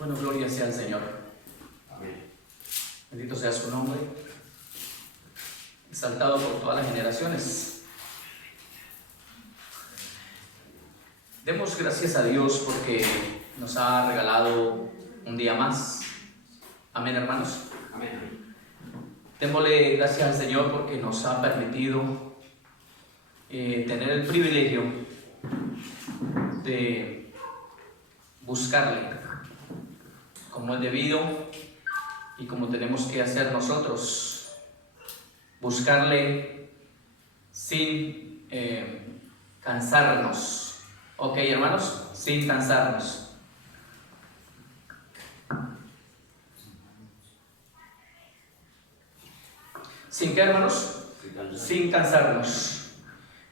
Bueno, gloria sea al Señor. Amén. Bendito sea su nombre, exaltado por todas las generaciones. Demos gracias a Dios porque nos ha regalado un día más. Amén, hermanos. Amén. Démosle gracias al Señor porque nos ha permitido tener el privilegio de buscarle como es debido y como tenemos que hacer nosotros, buscarle sin cansarnos. Ok, hermanos, sin cansarnos. ¿Sin qué, hermanos? Sin cansarnos.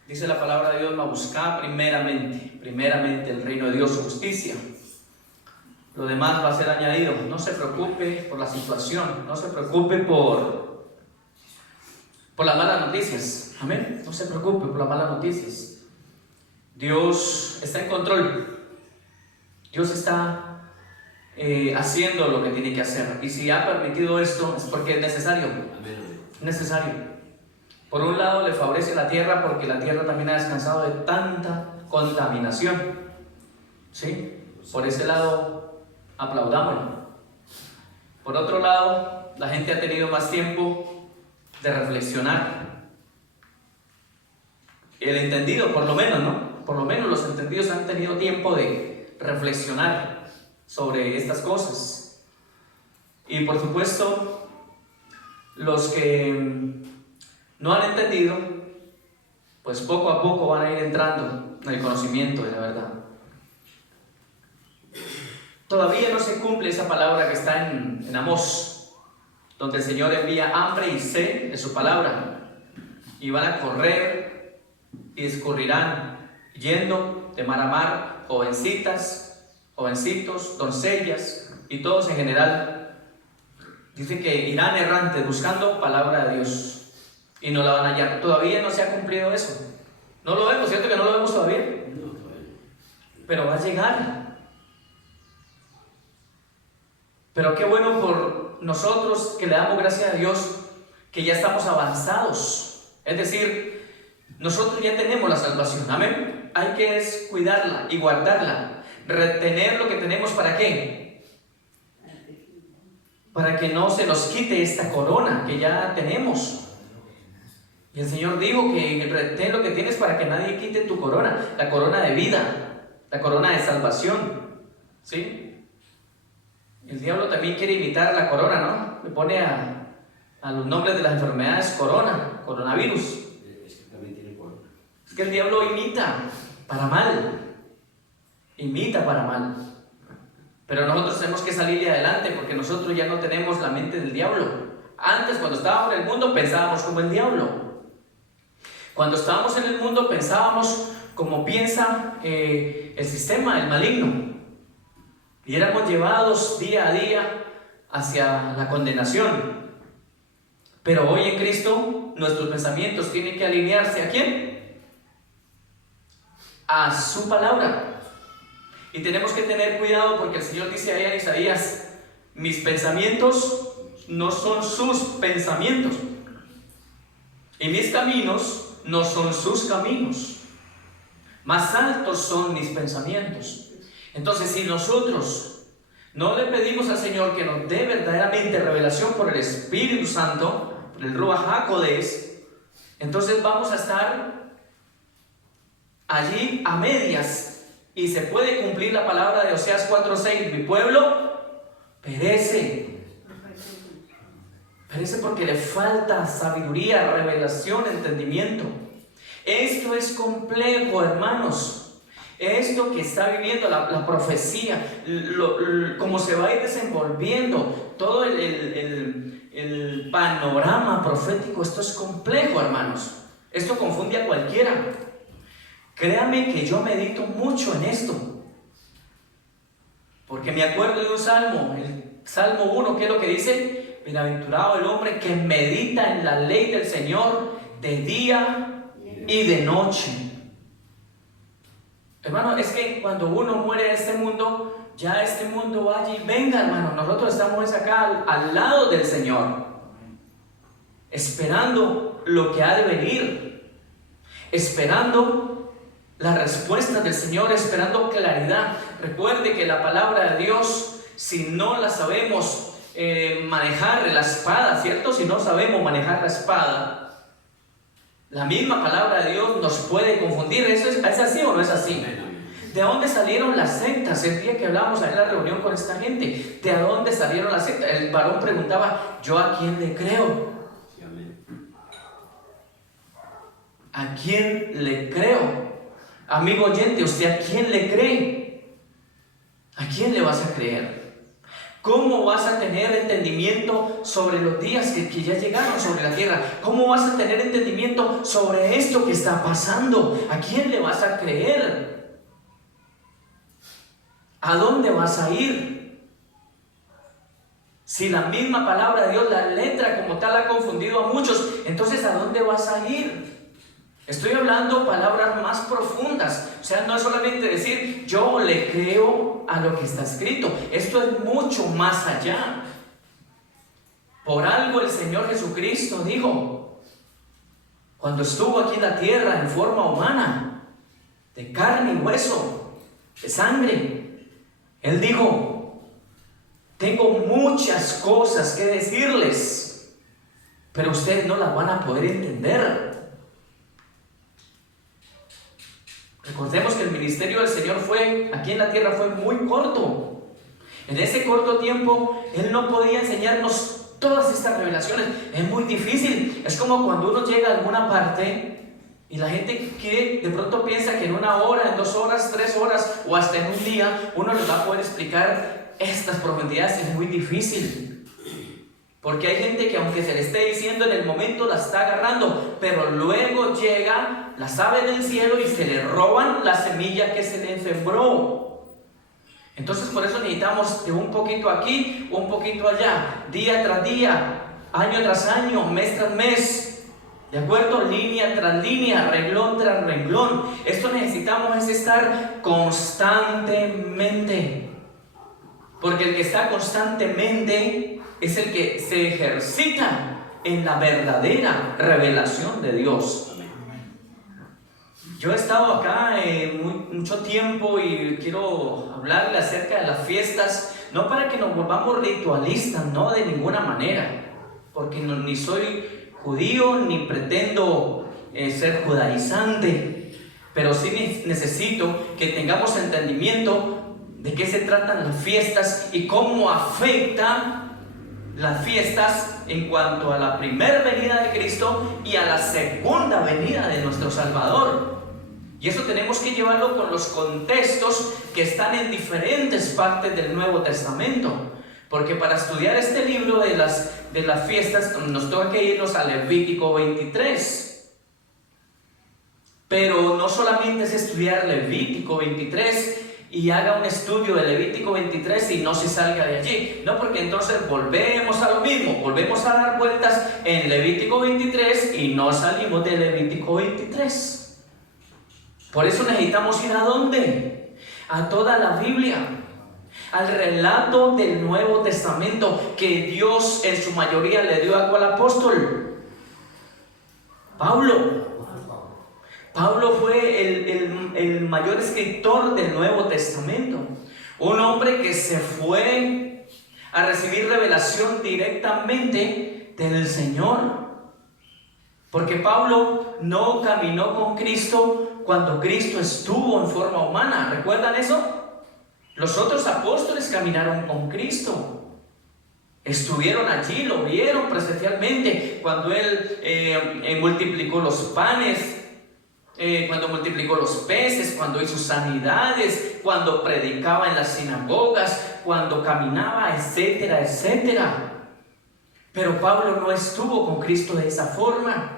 Dice la palabra de Dios: buscar primeramente el reino de Dios, su justicia. Lo demás va a ser añadido. No se preocupe por la situación, no se preocupe por las malas noticias. Amén. No se preocupe por las malas noticias. Dios está en control. Dios está haciendo lo que tiene que hacer. Y si ha permitido esto es porque es necesario. Amén. Necesario. Por un lado le favorece la tierra porque la tierra también ha descansado de tanta contaminación. ¿Sí? Por ese lado aplaudámoslo. Por otro lado, la gente ha tenido más tiempo de reflexionar. El entendido, por lo menos, ¿no? Por lo menos los entendidos han tenido tiempo de reflexionar sobre estas cosas. Y por supuesto, los que no han entendido, pues poco a poco van a ir entrando en el conocimiento de la verdad. Todavía no se cumple esa palabra que está en Amós, donde el Señor envía hambre y sed de su palabra, y van a correr y discurrirán yendo de mar a mar, jovencitas, jovencitos, doncellas y todos en general. Dice que irán errantes buscando palabra de Dios y no la van a hallar. Todavía no se ha cumplido eso. No lo vemos, ¿cierto que no lo vemos todavía? Pero va a llegar. Pero qué bueno por nosotros que le damos gracias a Dios que ya estamos avanzados. Es decir, nosotros ya tenemos la salvación. Amén. Hay que cuidarla y guardarla. Retener lo que tenemos, ¿para qué? Para que no se nos quite esta corona que ya tenemos. Y el Señor dijo que retén lo que tienes para que nadie quite tu corona. La corona de vida, la corona de salvación. ¿Sí? El diablo también quiere imitar la corona, ¿no? Le pone a los nombres de las enfermedades corona, coronavirus. Es que también tiene corona. Es que el diablo imita para mal. Imita para mal. Pero nosotros tenemos que salirle adelante porque nosotros ya no tenemos la mente del diablo. Antes, cuando estábamos en el mundo, pensábamos como el diablo. Cuando estábamos en el mundo, pensábamos como piensa el sistema, el maligno. Y éramos llevados día a día hacia la condenación. Pero hoy en Cristo, nuestros pensamientos tienen que alinearse ¿a quién? A su palabra. Y tenemos que tener cuidado porque el Señor dice ahí en Isaías: mis pensamientos no son sus pensamientos, y mis caminos no son sus caminos. Más altos son mis pensamientos. Entonces, si nosotros no le pedimos al Señor que nos dé verdaderamente revelación por el Espíritu Santo, por el Ruach HaKodesh, entonces vamos a estar allí a medias y se puede cumplir la palabra de Oseas 4:6: mi pueblo perece. Perece porque le falta sabiduría, revelación, entendimiento. Esto es complejo, hermanos. Esto que está viviendo la profecía, cómo se va a ir desenvolviendo todo el panorama profético, esto es complejo, hermanos. Esto confunde a cualquiera. Créame que yo medito mucho en esto, porque me acuerdo de un salmo, el Salmo 1, que es lo que dice: bienaventurado el hombre que medita en la ley del Señor de día y de noche. Hermano, es que cuando uno muere en este mundo, ya este mundo vaya y venga, hermano. Nosotros estamos acá al lado del Señor, esperando lo que ha de venir, esperando la respuesta del Señor, esperando claridad. Recuerde que la palabra de Dios, si no la sabemos manejar la espada, ¿cierto? Si no sabemos manejar la espada, la misma palabra de Dios nos puede confundir. ¿Es así o no es así? ¿De dónde salieron las sectas? El día que hablábamos en la reunión con esta gente, ¿de dónde salieron las sectas? El varón preguntaba, ¿yo a quién le creo? Sí, amén. ¿A quién le creo? Amigo oyente, ¿usted a quién le cree? ¿A quién le vas a creer? ¿Cómo vas a tener entendimiento sobre los días que ya llegaron sobre la tierra? ¿Cómo vas a tener entendimiento sobre esto que está pasando? ¿A quién le vas a creer? ¿A dónde vas a ir? Si la misma palabra de Dios, la letra como tal, ha confundido a muchos, entonces ¿a dónde vas a ir? Estoy hablando palabras más profundas. O sea, no es solamente decir yo le creo a lo que está escrito. Esto es mucho más allá. Por algo el Señor Jesucristo dijo, cuando estuvo aquí en la tierra en forma humana, de carne y hueso, de sangre, Él dijo, tengo muchas cosas que decirles, pero ustedes no las van a poder entender. Recordemos que el ministerio del Señor aquí en la tierra fue muy corto. En ese corto tiempo, Él no podía enseñarnos todas estas revelaciones. Es muy difícil. Es como cuando uno llega a alguna parte y la gente que de pronto piensa que en 1 hora, en 2 horas, 3 horas o hasta en un día, uno les va a poder explicar estas profundidades. Es muy difícil. Porque hay gente que aunque se le esté diciendo en el momento la está agarrando, pero luego llega las aves del cielo y se le roban la semilla que se le sembró. Entonces por eso necesitamos de un poquito aquí, un poquito allá, día tras día, año tras año, mes tras mes, ¿de acuerdo? Línea tras línea, renglón tras renglón. Esto necesitamos es estar constantemente, porque el que está constantemente es el que se ejercita en la verdadera revelación de Dios. Yo he estado acá mucho tiempo y quiero hablarle acerca de las fiestas, no para que nos volvamos ritualistas, no de ninguna manera, porque ni soy judío ni pretendo ser judaizante, pero sí necesito que tengamos entendimiento de qué se tratan las fiestas y cómo afectan las fiestas en cuanto a la primera venida de Cristo y a la segunda venida de nuestro Salvador. Y eso tenemos que llevarlo con los contextos que están en diferentes partes del Nuevo Testamento. Porque para estudiar este libro de las fiestas nos toca que irnos a Levítico 23. Pero no solamente es estudiar Levítico 23 y haga un estudio de Levítico 23 y no se salga de allí. No, porque entonces volvemos a lo mismo, volvemos a dar vueltas en Levítico 23 y no salimos de Levítico 23. Por eso necesitamos ir ¿a dónde? A toda la Biblia, al relato del Nuevo Testamento que Dios en su mayoría le dio a cuál apóstol. Pablo fue el mayor escritor del Nuevo Testamento, un hombre que se fue a recibir revelación directamente del Señor, porque Pablo no caminó con Cristo cuando Cristo estuvo en forma humana. ¿Recuerdan eso? Los otros apóstoles caminaron con Cristo, estuvieron allí, lo vieron presencialmente cuando Él multiplicó los panes, cuando multiplicó los peces, cuando hizo sanidades, cuando predicaba en las sinagogas, cuando caminaba, etcétera, etcétera. Pero Pablo no estuvo con Cristo de esa forma.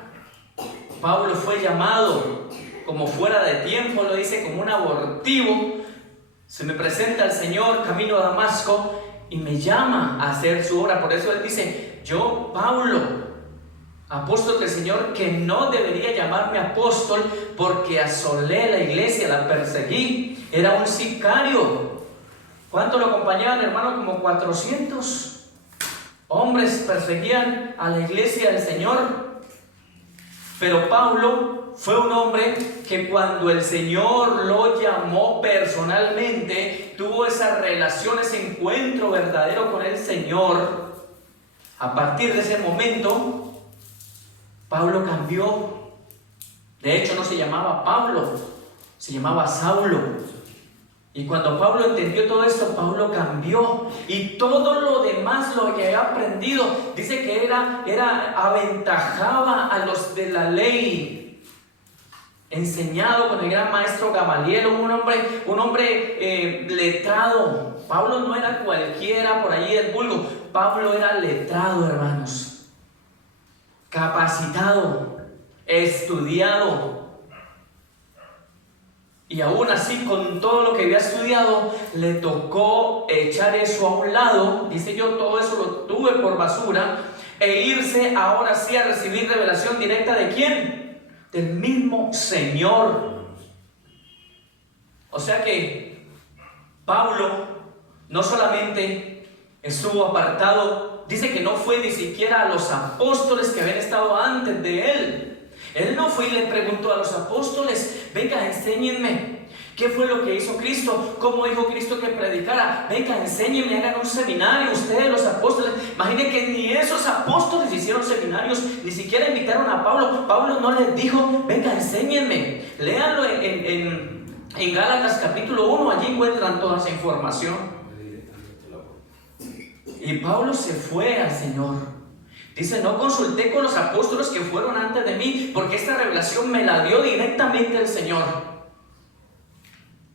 Pablo fue llamado como fuera de tiempo, lo dice, como un abortivo. Se me presenta el Señor camino a Damasco y me llama a hacer su obra. Por eso Él dice, yo, Pablo, apóstol del Señor, que no debería llamarme apóstol porque asolé la iglesia, la perseguí, era un sicario. ¿Cuánto lo acompañaban, hermano? Como 400 hombres perseguían a la iglesia del Señor. Pero Pablo fue un hombre que cuando el Señor lo llamó personalmente, tuvo esa relación, ese encuentro verdadero con el Señor. A partir de ese momento, Pablo cambió. De hecho, no se llamaba Pablo, se llamaba Saulo. Y cuando Pablo entendió todo esto, Pablo cambió. Y todo lo demás, lo que había aprendido, dice que aventajaba a los de la ley, enseñado con el gran maestro Gamaliel, un hombre letrado. Pablo no era cualquiera por allí del vulgo. Pablo era letrado, hermanos, capacitado, estudiado. Y aún así, con todo lo que había estudiado, le tocó echar eso a un lado. Dice: yo todo eso lo tuve por basura, e irse ahora sí a recibir revelación directa. ¿De quién? Del mismo Señor. O sea que Pablo no solamente estuvo apartado, dice que no fue ni siquiera a los apóstoles que habían estado antes de él. Él no fue y le preguntó a los apóstoles: venga, enséñenme qué fue lo que hizo Cristo, cómo dijo Cristo que predicara. Venga, enséñenme, hagan un seminario ustedes, los apóstoles. Imaginen que ni esos apóstoles hicieron seminarios, ni siquiera invitaron a Pablo. Pablo no les dijo: venga, enséñenme. Léanlo en Gálatas capítulo 1, allí encuentran toda esa información. Y Pablo se fue al Señor. Dice: no consulté con los apóstoles que fueron antes de mí, porque esta revelación me la dio directamente el Señor.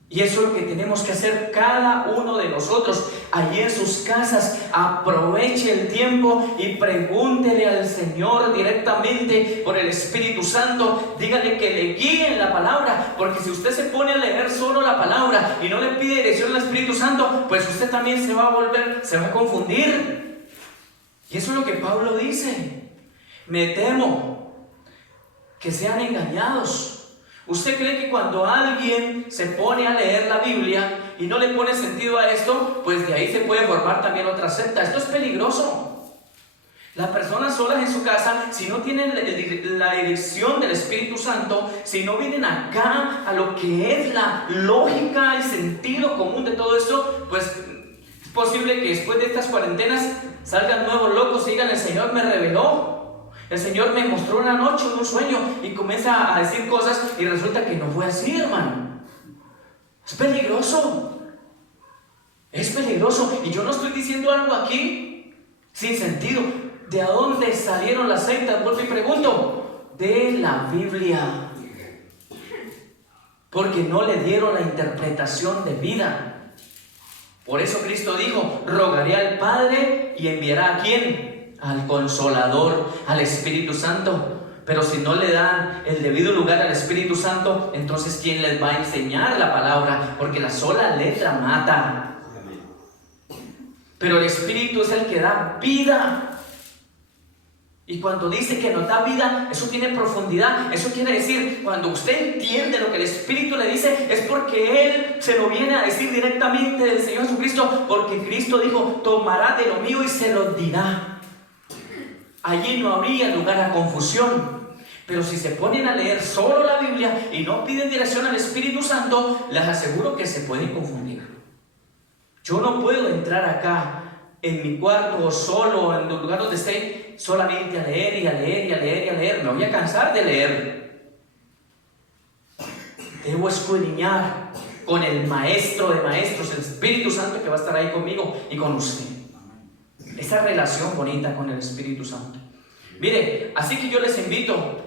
Y eso es lo que tenemos que hacer cada uno de nosotros. Allí en sus casas, aproveche el tiempo y pregúntele al Señor directamente por el Espíritu Santo. Dígale que le guíe en la palabra, porque si usted se pone a leer solo la palabra y no le pide dirección al Espíritu Santo, pues usted también se va a confundir. Y eso es lo que Pablo dice: me temo que sean engañados. ¿Usted cree que cuando alguien se pone a leer la Biblia y no le pone sentido a esto, pues de ahí se puede formar también otra secta? Esto es peligroso. Las personas solas en su casa, si no tienen la dirección del Espíritu Santo, si no vienen acá a lo que es la lógica, el sentido común de todo esto, pues es posible que después de estas cuarentenas salgan nuevos locos y digan: el Señor me reveló, el Señor me mostró una noche, un sueño, y comienza a decir cosas y resulta que no fue así, hermano. Es peligroso. Es peligroso. Y yo no estoy diciendo algo aquí sin sentido. ¿De dónde salieron las sectas? Vuelvo y pregunto: de la Biblia. Porque no le dieron la interpretación de vida. Por eso Cristo dijo: rogaré al Padre y enviará ¿a quién? Al Consolador, al Espíritu Santo. Pero si no le dan el debido lugar al Espíritu Santo, entonces ¿quién les va a enseñar la palabra? Porque la sola letra mata. Pero el Espíritu es el que da vida. Y cuando dice que nos da vida, eso tiene profundidad. Eso quiere decir, cuando usted entiende lo que el Espíritu le dice, es porque Él se lo viene a decir directamente del Señor Jesucristo. Porque Cristo dijo: tomará de lo mío y se lo dirá. Allí no habría lugar a confusión. Pero si se ponen a leer solo la Biblia y no piden dirección al Espíritu Santo, les aseguro que se pueden confundir. Yo no puedo entrar acá en mi cuarto o solo en el lugar donde esté solamente a leer y a leer y a leer y a leer. Me voy a cansar de leer. Debo escudriñar con el Maestro de Maestros, el Espíritu Santo, que va a estar ahí conmigo y con usted. Esa relación bonita con el Espíritu Santo. Mire, así que yo les invito,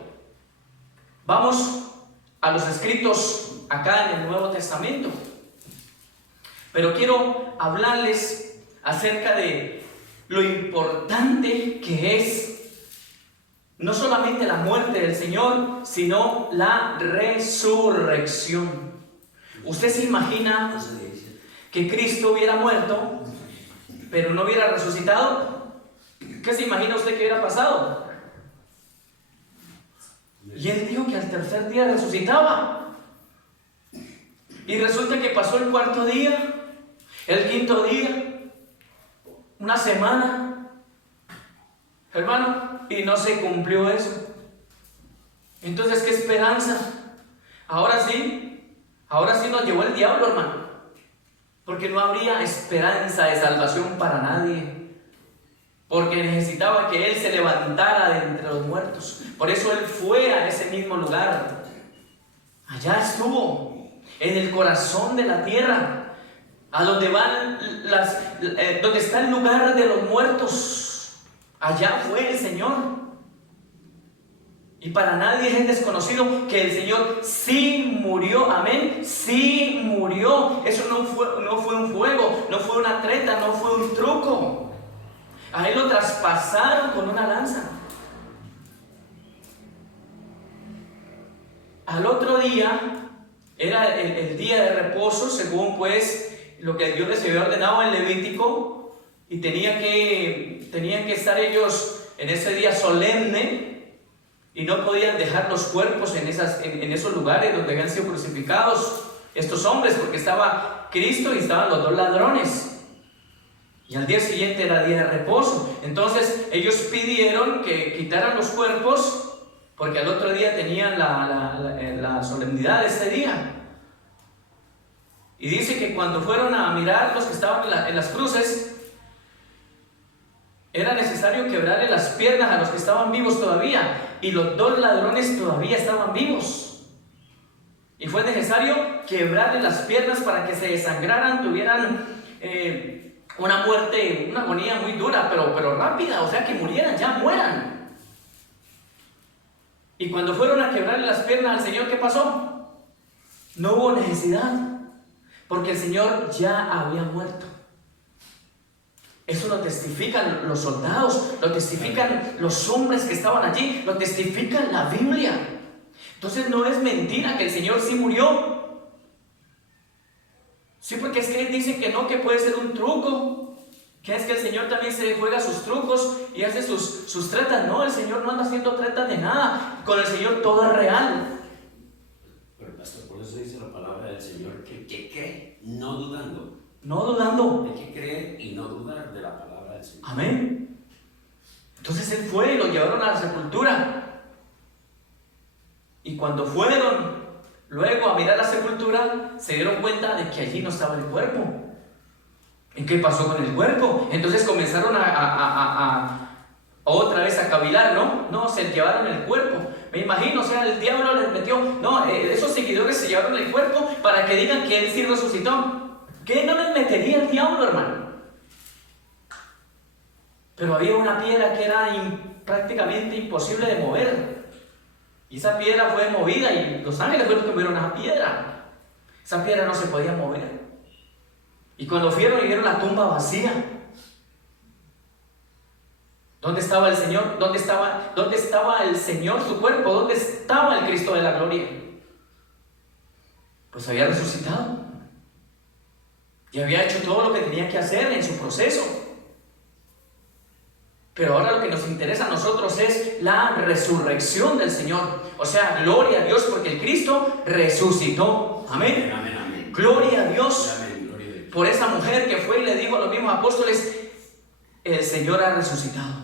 vamos a los escritos acá en el Nuevo Testamento. Pero quiero hablarles acerca de lo importante que es no solamente la muerte del Señor, sino la resurrección. ¿Usted se imagina que Cristo hubiera muerto, pero no hubiera resucitado? ¿Qué se imagina usted que hubiera pasado? Y Él dijo que al tercer día resucitaba. Y resulta que pasó el cuarto día El quinto día, una semana, hermano, y no se cumplió eso. Entonces, ¿qué esperanza? Ahora sí nos llevó el diablo, hermano, porque no habría esperanza de salvación para nadie, porque necesitaba que Él se levantara de entre los muertos. Por eso Él fue a ese mismo lugar. Allá estuvo, en el corazón de la tierra, a donde van donde está el lugar de los muertos. Allá fue el Señor. Y para nadie es desconocido que el Señor sí murió, amén, sí murió. Eso no fue un juego, no fue una treta, no fue un truco. A Él lo traspasaron con una lanza. Al otro día, era el día de reposo, según pues lo que Dios les había ordenado en Levítico, y tenían que estar ellos en ese día solemne, y no podían dejar los cuerpos en esos lugares donde habían sido crucificados estos hombres, porque estaba Cristo y estaban los dos ladrones. Y al día siguiente era día de reposo. Entonces ellos pidieron que quitaran los cuerpos, porque al otro día tenían la solemnidad de ese día. Y dice que cuando fueron a mirar los que estaban en las cruces, era necesario quebrarle las piernas a los que estaban vivos todavía, y los dos ladrones todavía estaban vivos. Y fue necesario quebrarle las piernas para que se desangraran, tuvieran una muerte, una agonía muy dura, pero rápida, o sea, que murieran, ya mueran. Y cuando fueron a quebrarle las piernas al Señor, ¿qué pasó? No hubo necesidad, porque el Señor ya había muerto. Eso lo testifican los soldados, lo testifican los hombres que estaban allí, lo testifica la Biblia. Entonces no es mentira que el Señor sí murió. Sí, porque es que Él dice que no, que puede ser un truco, que es que el Señor también se juega sus trucos y hace sus tretas. No, el Señor no anda haciendo tretas de nada. Con el Señor todo es real. Pero pastor, por eso dice la palabra del Señor que cree, no dudando. No dudando. Hay que creer y no dudar de la palabra del Señor. Amén. Entonces Él fue y lo llevaron a la sepultura. Y cuando fueron luego a mirar la sepultura, se dieron cuenta de que allí no estaba el cuerpo. ¿Y qué pasó con el cuerpo? Entonces comenzaron otra vez a cavilar, ¿no? No, se llevaron el cuerpo. Me imagino, o sea, el diablo les metió. No, esos seguidores se llevaron el cuerpo para que digan que Él sí resucitó. ¿Qué no les metería el diablo, hermano? Pero había una piedra que era prácticamente imposible de mover. Y esa piedra fue movida y los ángeles fueron los que movieron esa piedra. Esa piedra no se podía mover. Y cuando fueron y vieron la tumba vacía, ¿dónde estaba el Señor? ¿Dónde estaba el Señor, su cuerpo? ¿Dónde estaba el Cristo de la gloria? Pues había resucitado. Y había hecho todo lo que tenía que hacer en su proceso. Pero ahora lo que nos interesa a nosotros es la resurrección del Señor. O sea, gloria a Dios porque el Cristo resucitó. Amén. Amén, amén. Gloria a Dios. Amén, gloria a Dios. Por esa mujer que fue y le dijo a los mismos apóstoles, el Señor ha resucitado.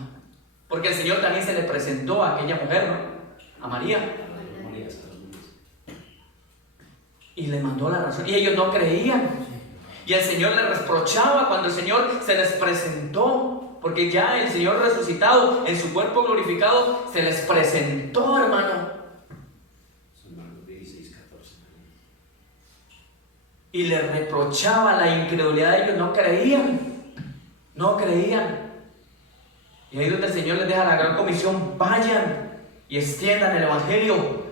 Porque el Señor también se le presentó a aquella mujer, ¿no? A María. Y le mandó la razón. Y ellos no creían. Y el Señor les reprochaba cuando el Señor se les presentó. Porque ya el Señor resucitado en su cuerpo glorificado se les presentó, hermano. San Marcos 16, 14. Y les reprochaba la incredulidad de ellos. No creían. No creían. Y ahí donde el Señor les deja la gran comisión. Vayan y extiendan el Evangelio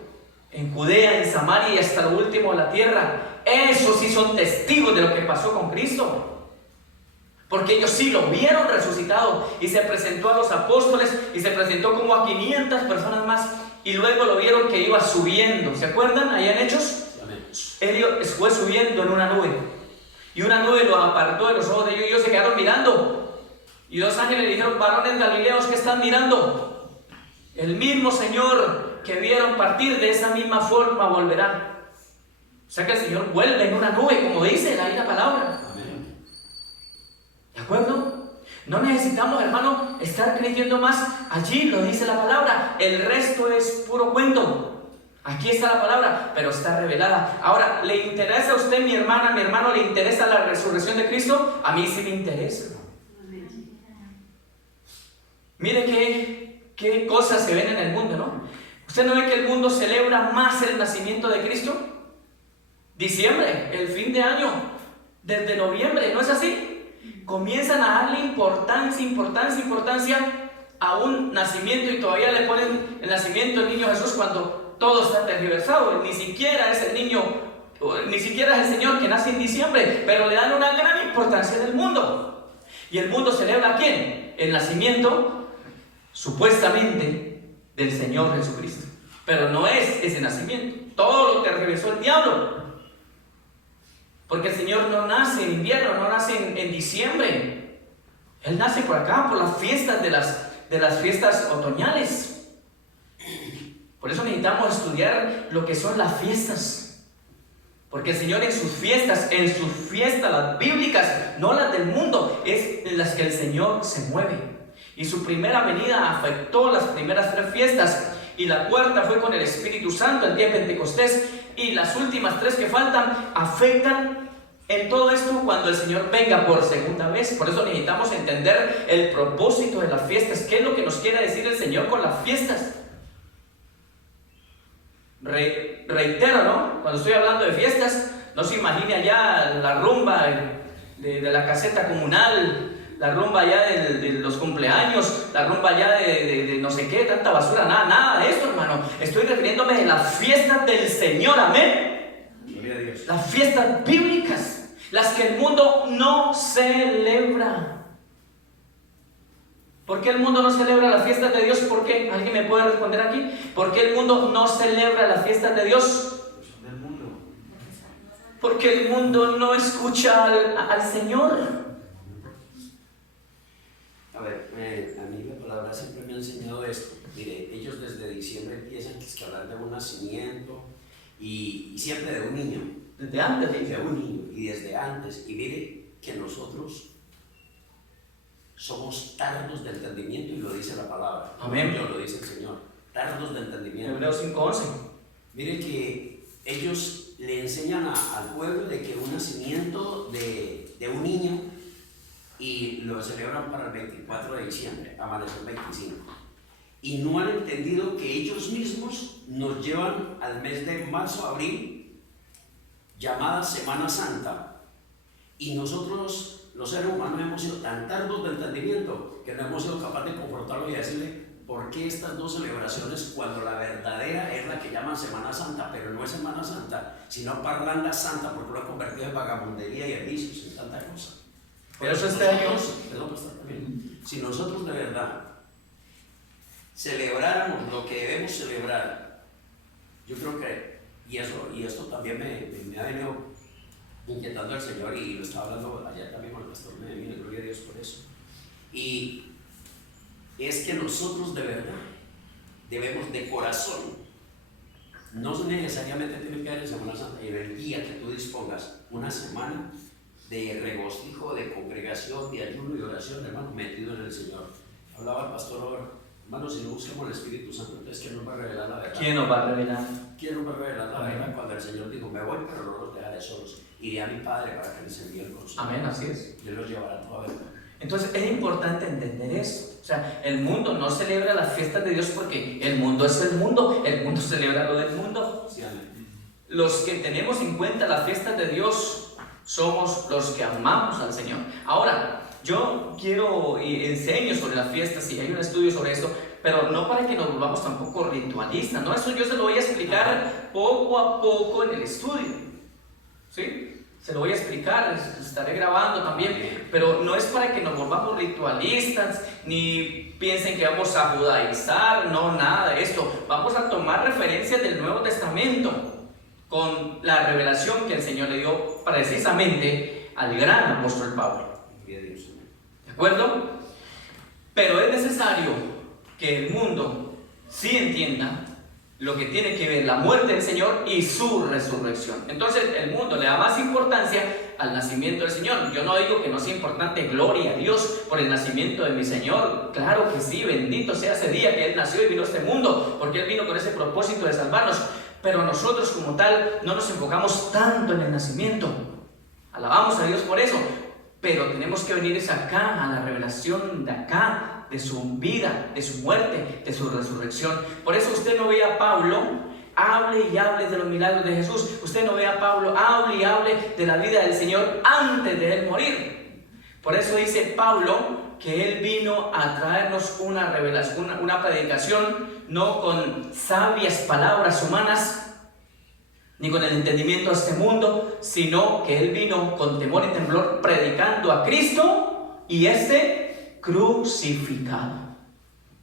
en Judea, en Samaria y hasta lo último de la tierra. Esos sí son testigos de lo que pasó con Cristo. Porque ellos sí lo vieron resucitado. Y se presentó a los apóstoles y se presentó como a 500 personas más. Y luego lo vieron que iba subiendo. ¿Se acuerdan? Ahí en Hechos. Él fue subiendo en una nube. Y una nube lo apartó de los ojos de ellos y ellos se quedaron mirando. Y dos ángeles le dijeron, varones galileos, ¿qué están mirando? El mismo Señor que vieron partir de esa misma forma volverá. O sea que el Señor vuelve en una nube, como dice ahí la palabra. Amén. No necesitamos, hermano, estar creyendo más. Allí lo dice la palabra. El resto es puro cuento. Aquí está la palabra, pero está revelada. Ahora, ¿le interesa a usted, mi hermana, mi hermano, le interesa la resurrección de Cristo? A mí sí me interesa. Mire qué cosas se ven en el mundo, ¿no? ¿Usted no ve que el mundo celebra más el nacimiento de Cristo? Diciembre, el fin de año, desde noviembre, ¿no es así? Comienzan a darle importancia a un nacimiento y todavía le ponen el nacimiento del niño Jesús cuando todo está tergiversado. Ni siquiera es el niño, ni siquiera es el Señor que nace en diciembre, pero le dan una gran importancia en el mundo. ¿Y el mundo celebra a quién? El nacimiento supuestamente del Señor Jesucristo, pero no es ese nacimiento. Todo lo tergiversó el diablo, porque el Señor no nace en invierno, no nace en diciembre. Él nace por acá, por las fiestas de las fiestas otoñales. Por eso necesitamos estudiar lo que son las fiestas, porque el Señor en sus fiestas, las bíblicas, no las del mundo, es en las que el Señor se mueve. Y su primera venida afectó las primeras 3 fiestas, y la cuarta fue con el Espíritu Santo, el día de Pentecostés, y las últimas 3 que faltan afectan en todo esto cuando el Señor venga por segunda vez. Por eso necesitamos entender el propósito de las fiestas. ¿Qué es lo que nos quiere decir el Señor con las fiestas? Reitero, ¿no? Cuando estoy hablando de fiestas, no se imagine allá la rumba de la caseta comunal, la rumba ya de los cumpleaños, la rumba ya de no sé qué, tanta basura, nada de esto, hermano. Estoy refiriéndome a las fiestas del Señor, amén. Gloria a Dios. Las fiestas bíblicas, las que el mundo no celebra. ¿Por qué el mundo no celebra las fiestas de Dios? ¿Por qué? ¿Alguien me puede responder aquí? ¿Por qué el mundo no celebra las fiestas de Dios? Porque el mundo no escucha al Señor. A ver, a mí la palabra siempre me ha enseñado esto. Mire, ellos desde diciembre empiezan a hablar de un nacimiento y siempre de un niño. Desde antes. De un niño y desde antes. Y mire que nosotros somos tardos de entendimiento, y lo dice la palabra. Amén. Lo dice el Señor. Tardos de entendimiento. Hebreos 5:11. Mire que ellos le enseñan al pueblo de que un nacimiento de un niño, y lo celebran para el 24 de diciembre, amanece el 25. Y no han entendido que ellos mismos nos llevan al mes de marzo, abril, llamada Semana Santa. Y nosotros, los seres humanos, hemos sido tan tardos de entendimiento que no hemos sido capaces de confrontarlo y decirle por qué estas 2 celebraciones, cuando la verdadera es la que llaman Semana Santa, pero no es Semana Santa, sino Parranda Santa, porque lo ha convertido en vagabundería y en vicios, en tanta cosa. Por eso este año, si nosotros de verdad celebráramos lo que debemos celebrar, yo creo que, y esto también me ha venido inquietando el Señor, y lo estaba hablando ayer también con el pastor Medellín, gloria a Dios por eso, y es que nosotros de verdad debemos de corazón, no necesariamente tiene que haber en Semana Santa, en el día que tú dispongas una semana de regocijo, de congregación, de ayuno y oración, hermano, metido en el Señor. Hablaba el pastor, hermano, si no buscamos el Espíritu Santo, entonces ¿quién nos va a revelar la verdad? ¿Quién nos va a revelar? ¿Quién nos va a revelar la verdad? Cuando el Señor dijo, me voy, pero no los dejaré solos, iré a mi Padre para que les envíe el Consolador. Amén, así es. Él los llevará a toda verdad. Entonces es importante entender eso. O sea, el mundo no celebra las fiestas de Dios porque el mundo es el mundo celebra lo del mundo. Sí, amén. Los que tenemos en cuenta las fiestas de Dios somos los que amamos al Señor. Ahora, yo quiero y enseño sobre las fiestas, y hay un estudio sobre esto, pero no para que nos volvamos tampoco ritualistas, ¿no? Eso yo se lo voy a explicar poco a poco en el estudio, ¿sí? Se lo voy a explicar, estaré grabando también, pero no es para que nos volvamos ritualistas, ni piensen que vamos a judaizar, no, nada de esto. Vamos a tomar referencias del Nuevo Testamento con la revelación que el Señor le dio precisamente al gran apóstol Pablo. ¿De acuerdo? Pero es necesario que el mundo sí entienda lo que tiene que ver la muerte del Señor y su resurrección. Entonces el mundo le da más importancia al nacimiento del Señor. Yo no digo que no sea importante, gloria a Dios por el nacimiento de mi Señor. Claro que sí, bendito sea ese día que Él nació y vino a este mundo, porque Él vino con ese propósito de salvarnos. Pero nosotros como tal no nos enfocamos tanto en el nacimiento. Alabamos a Dios por eso, pero tenemos que venir acá, a la revelación de acá, de su vida, de su muerte, de su resurrección. Por eso usted no ve a Pablo hable y hable de los milagros de Jesús. Usted no ve a Pablo hable y hable de la vida del Señor antes de Él morir. Por eso dice Pablo que Él vino a traernos una revelación, una predicación, no con sabias palabras humanas, ni con el entendimiento de este mundo, sino que Él vino con temor y temblor predicando a Cristo y crucificado.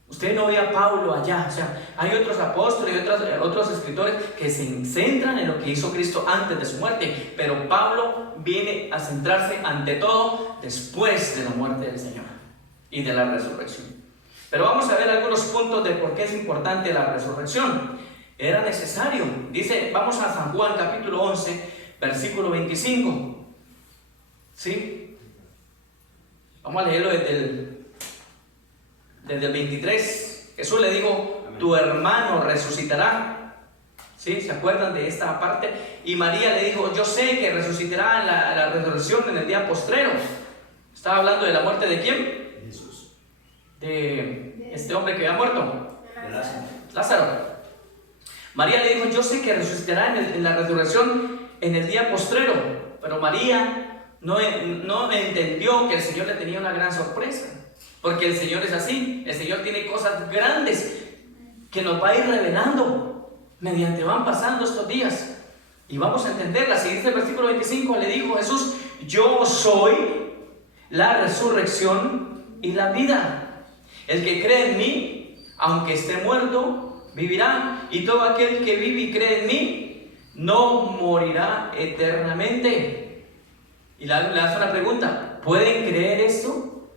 Usted no ve a Pablo allá, o sea, hay otros apóstoles y otros escritores que se centran en lo que hizo Cristo antes de su muerte, pero Pablo viene a centrarse ante todo después de la muerte del Señor y de la resurrección. Pero vamos a ver algunos puntos de por qué es importante la resurrección. Era necesario. Dice, vamos a San Juan capítulo 11, versículo 25. ¿Sí? Vamos a leerlo desde el 23. Jesús le dijo, tu hermano resucitará. ¿Sí? ¿Se acuerdan de esta parte? Y María le dijo, yo sé que resucitará en la resurrección en el día postrero. ¿Estaba hablando de la muerte de quién? Jesús. De este hombre que había muerto. De Lázaro. Lázaro. María le dijo, yo sé que resucitará en la resurrección en el día postrero. Pero María no entendió que el Señor le tenía una gran sorpresa. Porque el Señor es así. El Señor tiene cosas grandes que nos va a ir revelando mediante van pasando estos días. Y vamos a entenderlas. Y dice el versículo 25, le dijo Jesús, yo soy la resurrección y la vida. El que cree en mí, aunque esté muerto, vivirá, y todo aquel que vive y cree en mí no morirá eternamente. Y le hace una pregunta, ¿pueden creer esto?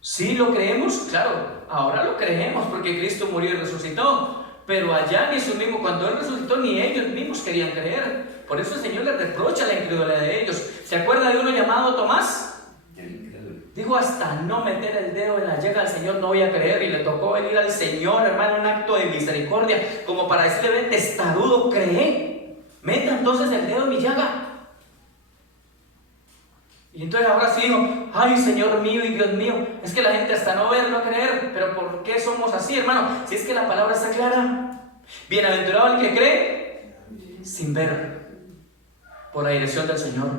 ¿Sí lo creemos? Claro, ahora lo creemos porque Cristo murió y resucitó, pero allá ni eso mismo, cuando Él resucitó, ni ellos mismos querían creer. Por eso el Señor les reprocha la incredulidad de ellos. ¿Se acuerda de uno llamado Tomás? Dijo, hasta no meter el dedo en la llaga al Señor no voy a creer. Y le tocó venir al Señor, hermano, un acto de misericordia, como para decirle, ven, testarudo, cree, meta entonces el dedo en mi llaga. Y entonces ahora sí dijo, ay Señor mío y Dios mío, es que la gente hasta no verlo a creer. Pero ¿por qué somos así, hermano? Si es que la palabra está clara. Bienaventurado el que cree sin ver, por la dirección del Señor.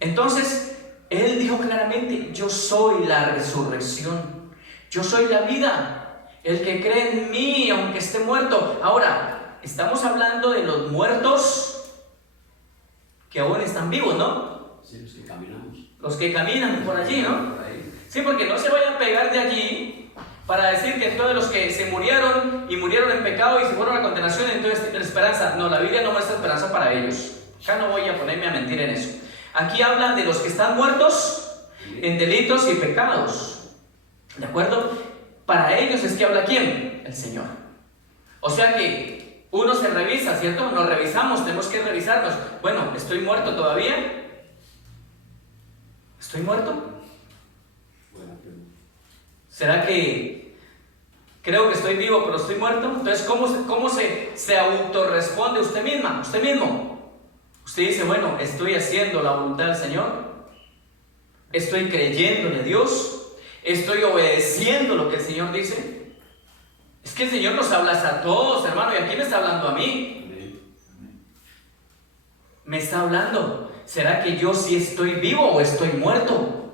Entonces Él dijo claramente, yo soy la resurrección, yo soy la vida, el que cree en mí aunque esté muerto. Ahora, estamos hablando de los muertos que aún están vivos, ¿no? Sí, los que caminamos. Los que caminan por allí, ¿no? Sí, porque no se vayan a pegar de allí para decir que todos los que se murieron y murieron en pecado y se fueron a la condenación, entonces tienen esperanza. No, la Biblia no muestra esperanza para ellos. Ya no voy a ponerme a mentir en eso. Aquí habla de los que están muertos en delitos y pecados. ¿De acuerdo? Para ellos es que habla ¿quién? El Señor. O sea que uno se revisa, ¿cierto? Nos revisamos, tenemos que revisarnos. Bueno, ¿estoy muerto todavía? ¿Estoy muerto? ¿Será que creo que estoy vivo pero estoy muerto? Entonces, ¿cómo se autorresponde usted misma? Usted mismo. Usted dice, bueno, estoy haciendo la voluntad del Señor, estoy creyéndole a Dios, estoy obedeciendo lo que el Señor dice. Es que el Señor nos habla a todos, hermano, y aquí me está hablando a mí. Me está hablando. ¿Será que yo sí estoy vivo o estoy muerto?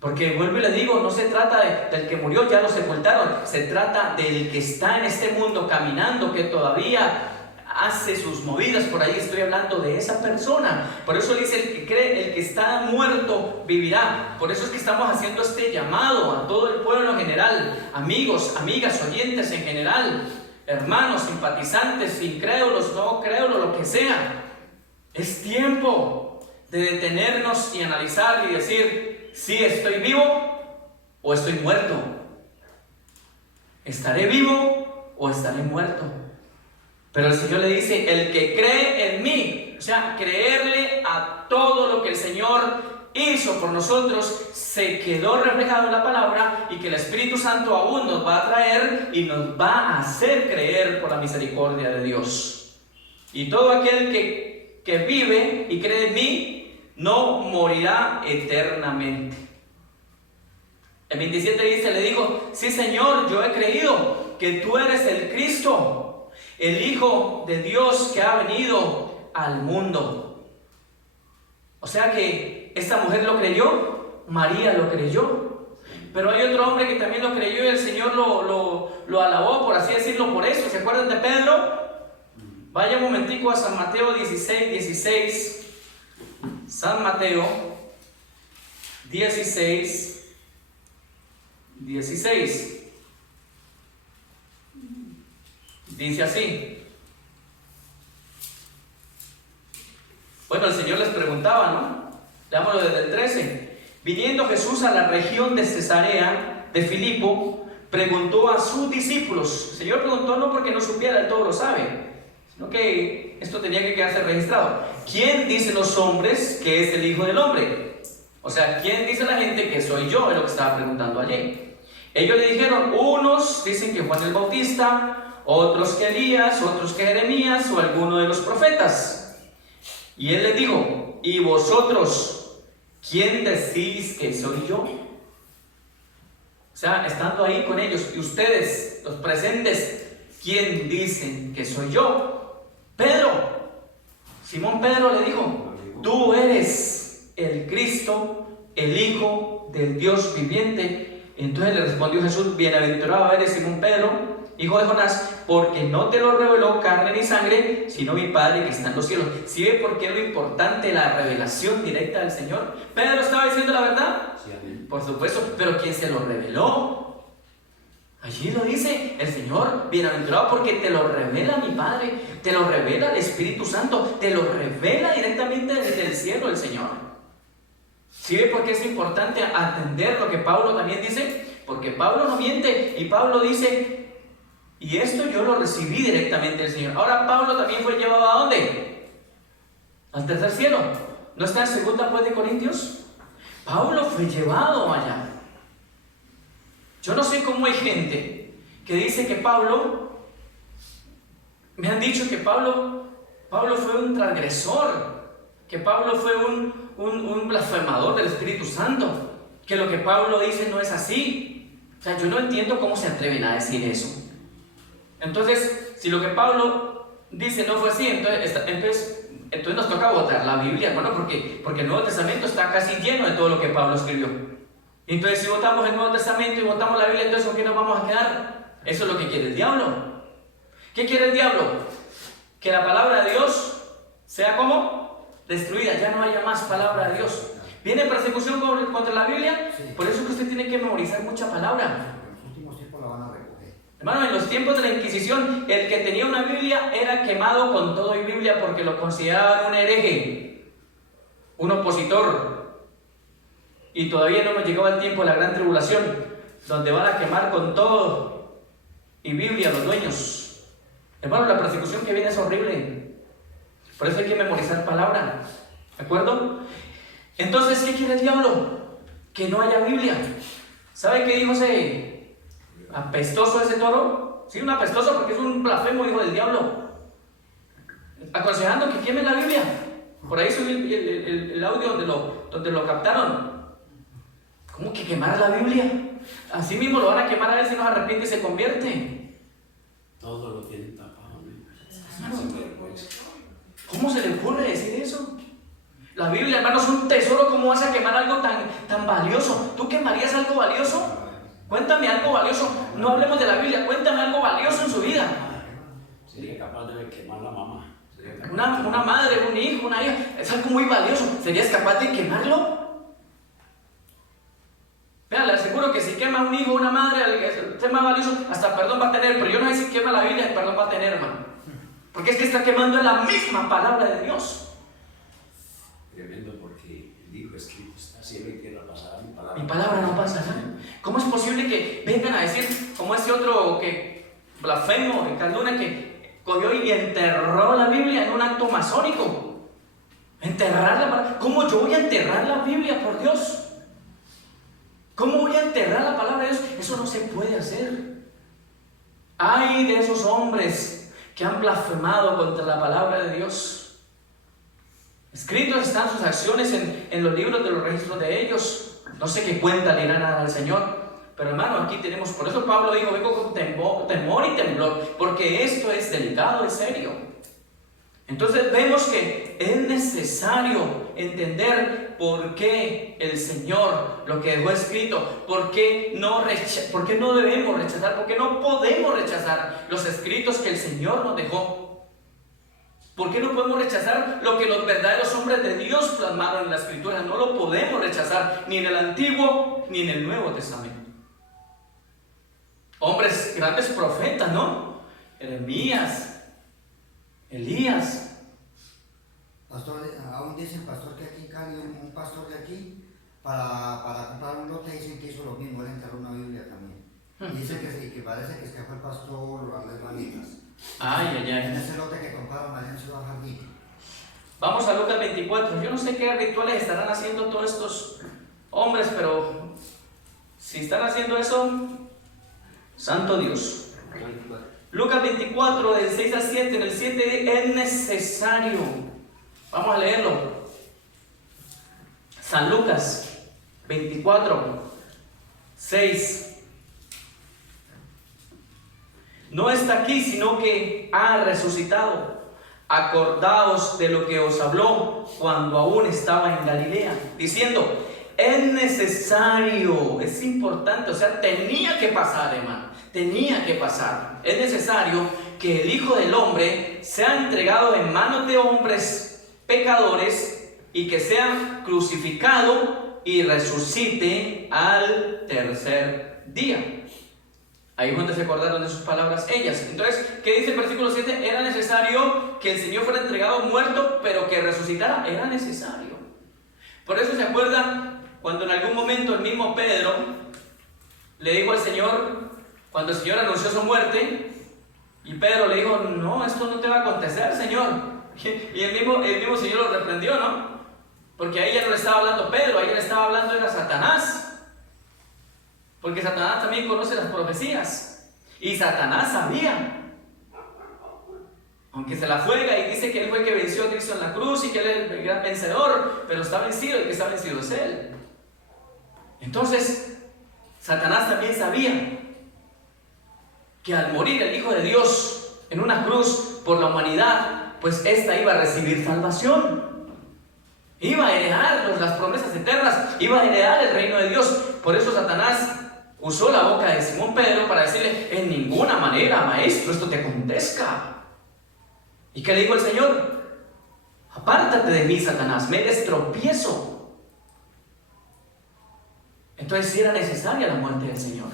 Porque vuelvo y le digo, no se trata del que murió, ya lo sepultaron, se trata del que está en este mundo caminando, que todavía hace sus movidas por ahí. Estoy hablando de esa persona. Por eso dice, el que cree, el que está muerto vivirá. Por eso es que estamos haciendo este llamado a todo el pueblo en general, amigos, amigas, oyentes en general, hermanos, simpatizantes, incrédulos, no crédulos, lo que sea. Es tiempo de detenernos y analizar y decir, si estoy vivo o estoy muerto, estaré vivo o estaré muerto. Pero el Señor le dice, el que cree en mí, O sea, creerle a todo lo que el Señor hizo por nosotros, se quedó reflejado en la palabra, y que el Espíritu Santo aún nos va a traer y nos va a hacer creer por la misericordia de Dios. Y todo aquel que vive y cree en mí no morirá eternamente. El 27 dice, le dijo: sí, Señor, yo he creído que tú eres el Cristo, el Hijo de Dios que ha venido al mundo. O sea que esta mujer lo creyó, María lo creyó, pero hay otro hombre que también lo creyó y el Señor lo alabó, por así decirlo, por eso. ¿Se acuerdan de Pedro? Vaya un momentico a San Mateo 16. San Mateo 16. Dice así. Bueno, el Señor les preguntaba, ¿no? Leámoslo desde el 13. Viniendo Jesús a la región de Cesarea de Filipo, preguntó a sus discípulos. El Señor preguntó no porque no supiera, Él todo lo sabe, sino que esto tenía que quedarse registrado. ¿Quién dicen los hombres que es el Hijo del Hombre? O sea, ¿quién dice la gente que soy yo? Es lo que estaba preguntando allí. Ellos le dijeron, unos dicen que Juan el Bautista, otros que Elías, otros que Jeremías o alguno de los profetas. Y él les dijo, ¿y vosotros quién decís que soy yo? O sea, estando ahí con ellos, y ustedes, los presentes, ¿quién dicen que soy yo? Simón Pedro le dijo, tú eres el Cristo, el Hijo del Dios viviente. Entonces le respondió Jesús, bienaventurado eres Simón Pedro, hijo de Jonás, porque no te lo reveló carne ni sangre, sino mi Padre que está en los cielos. ¿Sí ve por qué es lo importante la revelación directa del Señor? ¿Pedro estaba diciendo la verdad? Sí, amén. Por supuesto, pero ¿quién se lo reveló? Allí lo dice el Señor, bienaventurado porque te lo revela mi Padre, te lo revela el Espíritu Santo, te lo revela directamente desde el cielo el Señor. ¿Sí ve por qué es importante atender lo que Pablo también dice? Porque Pablo no miente y Pablo dice, y esto yo lo recibí directamente del Señor. Ahora Pablo también fue llevado ¿a dónde? Al tercer cielo. ¿No está en 2 pues, de Corintios? Pablo fue llevado allá. Yo no sé cómo hay gente que dice que Pablo, me han dicho que Pablo fue un transgresor, que Pablo fue un blasfemador del Espíritu Santo, que lo que Pablo dice no es así. O sea, yo no entiendo cómo se atreven a decir eso. Entonces, si lo que Pablo dice no fue así, entonces nos toca votar la Biblia, hermano, porque el Nuevo Testamento está casi lleno de todo lo que Pablo escribió. Entonces, si votamos el Nuevo Testamento y votamos la Biblia, entonces ¿con qué nos vamos a quedar? Eso es lo que quiere el diablo. ¿Qué quiere el diablo? Que la palabra de Dios sea como destruida, ya no haya más palabra de Dios. ¿Viene persecución contra la Biblia? Sí. Por eso es que usted tiene que memorizar mucha palabra. En los últimos tiempos la van a recoger. Hermano, en los tiempos de la Inquisición, el que tenía una Biblia era quemado con todo y Biblia porque lo consideraban un hereje, un opositor. Y todavía no hemos llegado al tiempo de la gran tribulación, donde van a quemar con todo y Biblia a los dueños. Hermano, la persecución que viene es horrible. Por eso hay que memorizar palabra. ¿De acuerdo? Entonces, ¿qué quiere el diablo? Que no haya Biblia. ¿Sabe qué dijo ese apestoso ese toro? Sí, un apestoso porque es un blasfemo hijo del diablo. Aconsejando que quemen la Biblia. Por ahí subí el audio donde lo captaron. ¿Cómo que quemar la Biblia? Así mismo lo van a quemar a ver si no se arrepiente y se convierte. Todo lo tienen tapado, ¿no? ¿Cómo se le ocurre decir eso? La Biblia, hermano, es un tesoro. ¿Cómo vas a quemar algo tan valioso? ¿Tú quemarías algo valioso? Cuéntame algo valioso. No hablemos de la Biblia, cuéntame algo valioso en su vida. Sería capaz de quemar la mamá. Una madre, un hijo, una hija. Es algo muy valioso. ¿Serías capaz de quemarlo? Vean, le aseguro que si quema un hijo, una madre, el tema valioso, hasta perdón va a tener. Pero yo no sé si quema la Biblia, perdón va a tener, hermano. Porque es que está quemando en la misma palabra de Dios. Tremendo, porque el libro escrito está, cielo y tierra pasará, Mi palabra no pasará. ¿Cómo es posible que vengan a decir, como ese otro que blasfemo, Calduna, que cogió y enterró la Biblia en un acto masónico? Enterrar la palabra. ¿Cómo yo voy a enterrar la Biblia, por Dios? ¿Cómo voy a enterrar la palabra de Dios? Eso no se puede hacer. Ay de esos hombres que han blasfemado contra la palabra de Dios. Escritos están sus acciones en los libros de los registros de ellos. No sé qué cuenta le irán a dar al Señor. Pero hermano, aquí tenemos, por eso Pablo dijo, vengo con temor y temblor, porque esto es delicado, es serio. Entonces vemos que es necesario entender por qué el Señor lo que dejó escrito, por qué no debemos rechazar, por qué no podemos rechazar los escritos que el Señor nos dejó. ¿Por qué no podemos rechazar lo que los verdaderos hombres de Dios plasmaron en la Escritura? No lo podemos rechazar ni en el Antiguo ni en el Nuevo Testamento. Hombres, grandes profetas, ¿no? Jeremías, Elías. Pastor, aún dice el pastor que aquí en Cali, un pastor de aquí, para comprar un lote, dicen que hizo lo mismo, él enterró una Biblia también. Y dice que parece que escapó el pastor Andrés Vanitas. Ay. En ese lote que compraron allá en Ciudad Jardín. Vamos a Lucas 24. Yo no sé qué rituales estarán haciendo todos estos hombres, pero si están haciendo eso, santo Dios. Lucas 24, del 6 al 7. En el 7 es necesario. Vamos a leerlo. San Lucas 24, 6. No está aquí, sino que ha resucitado. Acordaos de lo que os habló cuando aún estaba en Galilea, diciendo, es necesario, es importante, o sea, tenía que pasar, hermano, tenía que pasar. Es necesario que el Hijo del Hombre sea entregado en manos de hombres pecadores y que sea crucificado y resucite al tercer día. Ahí es donde se acordaron de sus palabras ellas. Entonces, ¿qué dice el versículo 7? Era necesario que el Señor fuera entregado muerto, pero que resucitara. Era necesario. Por eso se acuerdan cuando en algún momento el mismo Pedro le dijo al Señor, cuando el Señor anunció su muerte, y Pedro le dijo, no, esto no te va a acontecer, Señor. Y el mismo Señor lo reprendió, ¿no? Porque ahí ya no le estaba hablando Pedro, ahí le estaba hablando era Satanás. Porque Satanás también conoce las profecías. Y Satanás sabía. Aunque se la juega y dice que él fue el que venció a Cristo en la cruz y que él es el gran vencedor, pero está vencido, el que está vencido es él. Entonces, Satanás también sabía que al morir el Hijo de Dios en una cruz por la humanidad, pues ésta iba a recibir salvación. Iba a heredar las promesas eternas, iba a heredar el reino de Dios. Por eso Satanás usó la boca de Simón Pedro para decirle, en ninguna manera, maestro, esto te acontezca. ¿Y qué le dijo el Señor? Apártate de mí, Satanás, me eres tropiezo. Entonces sí era necesaria la muerte del Señor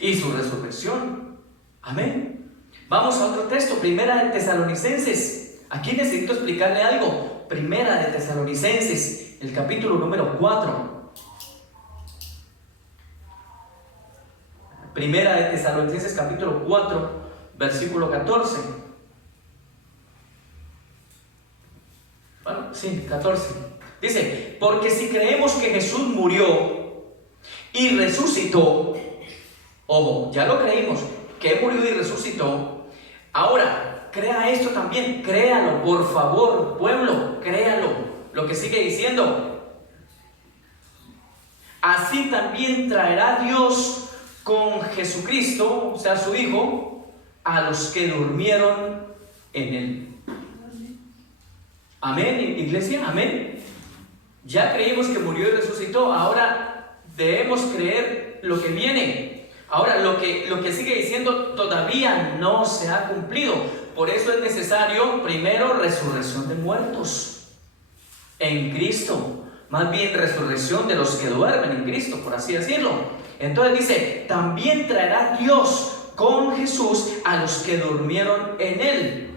y su resurrección. Amén. Vamos a otro texto, Primera de Tesalonicenses. Aquí necesito explicarle algo. Primera de Tesalonicenses, el capítulo número 4. Primera de Tesalonicenses capítulo 4, versículo 14. Bueno, sí, 14. Dice, porque si creemos que Jesús murió y resucitó, ojo, ya lo creímos, que murió y resucitó, ahora, crea esto también, créalo, por favor, pueblo, créalo, lo que sigue diciendo. Así también traerá Dios con Jesucristo, o sea, su Hijo, a los que durmieron en él. Amén, iglesia, amén. Ya creímos que murió y resucitó, ahora debemos creer lo que viene. Ahora, lo que sigue diciendo todavía no se ha cumplido. Por eso es necesario, primero, resurrección de muertos en Cristo. Más bien, resurrección de los que duermen en Cristo, por así decirlo. Entonces dice, también traerá Dios con Jesús a los que durmieron en él.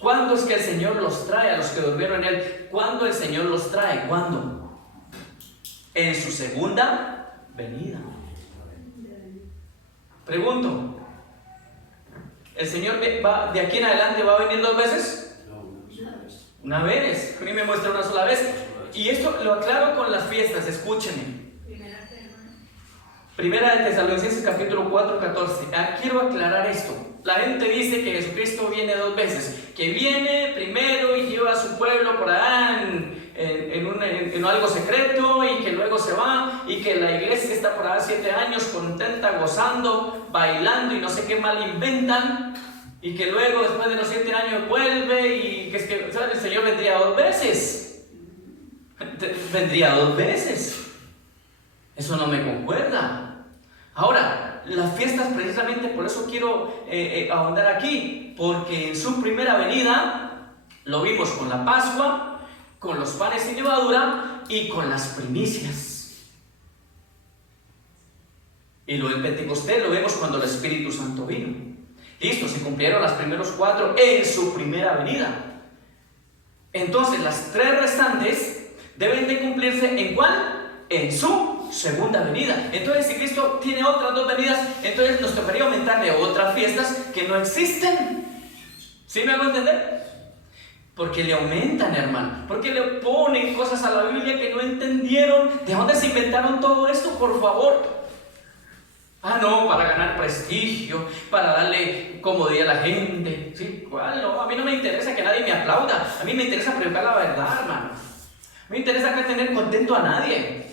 ¿Cuándo es que el Señor los trae a los que durmieron en él? ¿Cuándo el Señor los trae? ¿Cuándo? En su segunda venida. Pregunto, ¿el Señor de aquí en adelante va a venir 2 veces? Una vez, a mí me muestra una sola vez. Y esto lo aclaro con las fiestas, escúchenme. Primera de Tesalonicenses capítulo 4, 14. Quiero aclarar esto. La gente dice que Jesucristo viene 2 veces. Que viene primero y lleva a su pueblo por allá en algo secreto, y que luego se va, y que la iglesia está por allá 7 años contenta, gozando, bailando y no sé qué mal inventan, y que luego después de los 7 años vuelve, y que es que, ¿sabes? El Señor vendría 2 veces. Vendría 2 veces. Eso no me concuerda. Ahora, las fiestas, precisamente por eso quiero ahondar aquí, porque en su primera venida lo vimos con la Pascua, con los panes sin levadura y con las primicias. Y lo del Pentecostés lo vemos cuando el Espíritu Santo vino. Listo, se cumplieron las primeros 4 en su primera venida. Entonces, las 3 restantes deben de cumplirse ¿en cuál? En su segunda venida. Entonces, si Cristo tiene otras 2 venidas, entonces nos tocaría aumentarle otras fiestas que no existen. ¿Sí me hago entender? Porque le aumentan, hermano. Porque le ponen cosas a la Biblia que no entendieron. ¿De dónde se inventaron todo esto, por favor? No, para ganar prestigio, para darle comodidad a la gente. ¿Sí? ¿Cuál? No, a mí no me interesa que nadie me aplauda. A mí me interesa predicar la verdad, hermano. A mí me interesa que tener contento a nadie.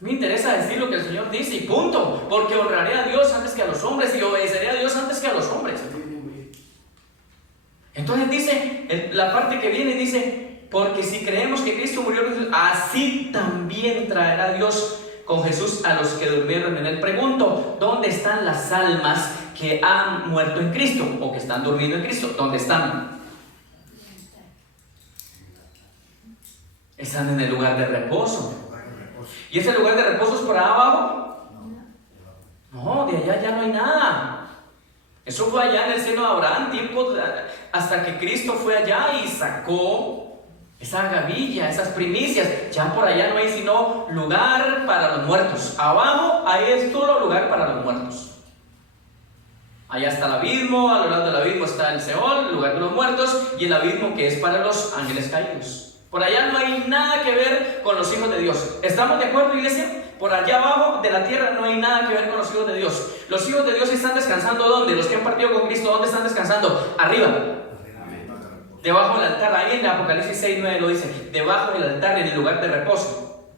Me interesa decir lo que el Señor dice y punto, porque honraré a Dios antes que a los hombres y obedeceré a Dios antes que a los hombres. Entonces dice, la parte que viene dice, porque si creemos que Cristo murió, así también traerá Dios con Jesús a los que durmieron en él. Pregunto, ¿dónde están las almas que han muerto en Cristo o que están durmiendo en Cristo? ¿Dónde están? Están en el lugar de reposo. ¿Y ese lugar de reposo es por allá abajo? No, de allá ya no hay nada. Eso fue allá en el seno de Abraham, hasta que Cristo fue allá y sacó esa gavilla, esas primicias. Ya por allá no hay sino lugar para los muertos. Abajo, ahí es todo lugar para los muertos. Allá está el abismo, a lo largo del abismo está el Seol, el lugar de los muertos, y el abismo que es para los ángeles caídos. Por allá no hay nada que ver con los hijos de Dios. ¿Estamos de acuerdo, iglesia? Por allá abajo de la tierra no hay nada que ver con los hijos de Dios. Los hijos de Dios están descansando ¿dónde? Los que han partido con Cristo, ¿dónde están descansando? Arriba. Debajo del altar. Ahí en Apocalipsis 6:9 lo dice. Debajo del altar, en el lugar de reposo.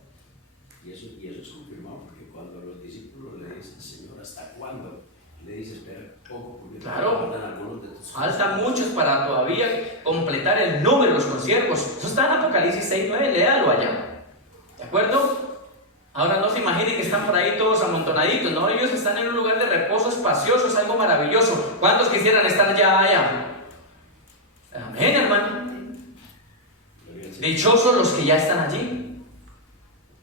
Y eso es confirmado, porque cuando los discípulos le dicen, Señor, ¿hasta cuándo? Le dice, espera poco, porque claro, faltan algunos de tus faltan muchos para todavía completar el número de los consiervos. Eso está en Apocalipsis 6:9, léalo allá. ¿De acuerdo? Ahora no se imaginen que están por ahí todos amontonaditos, no, ellos están en un lugar de reposo espacioso, es algo maravilloso. ¿Cuántos quisieran estar ya allá? Amén, hermano. Dichosos los que ya están allí.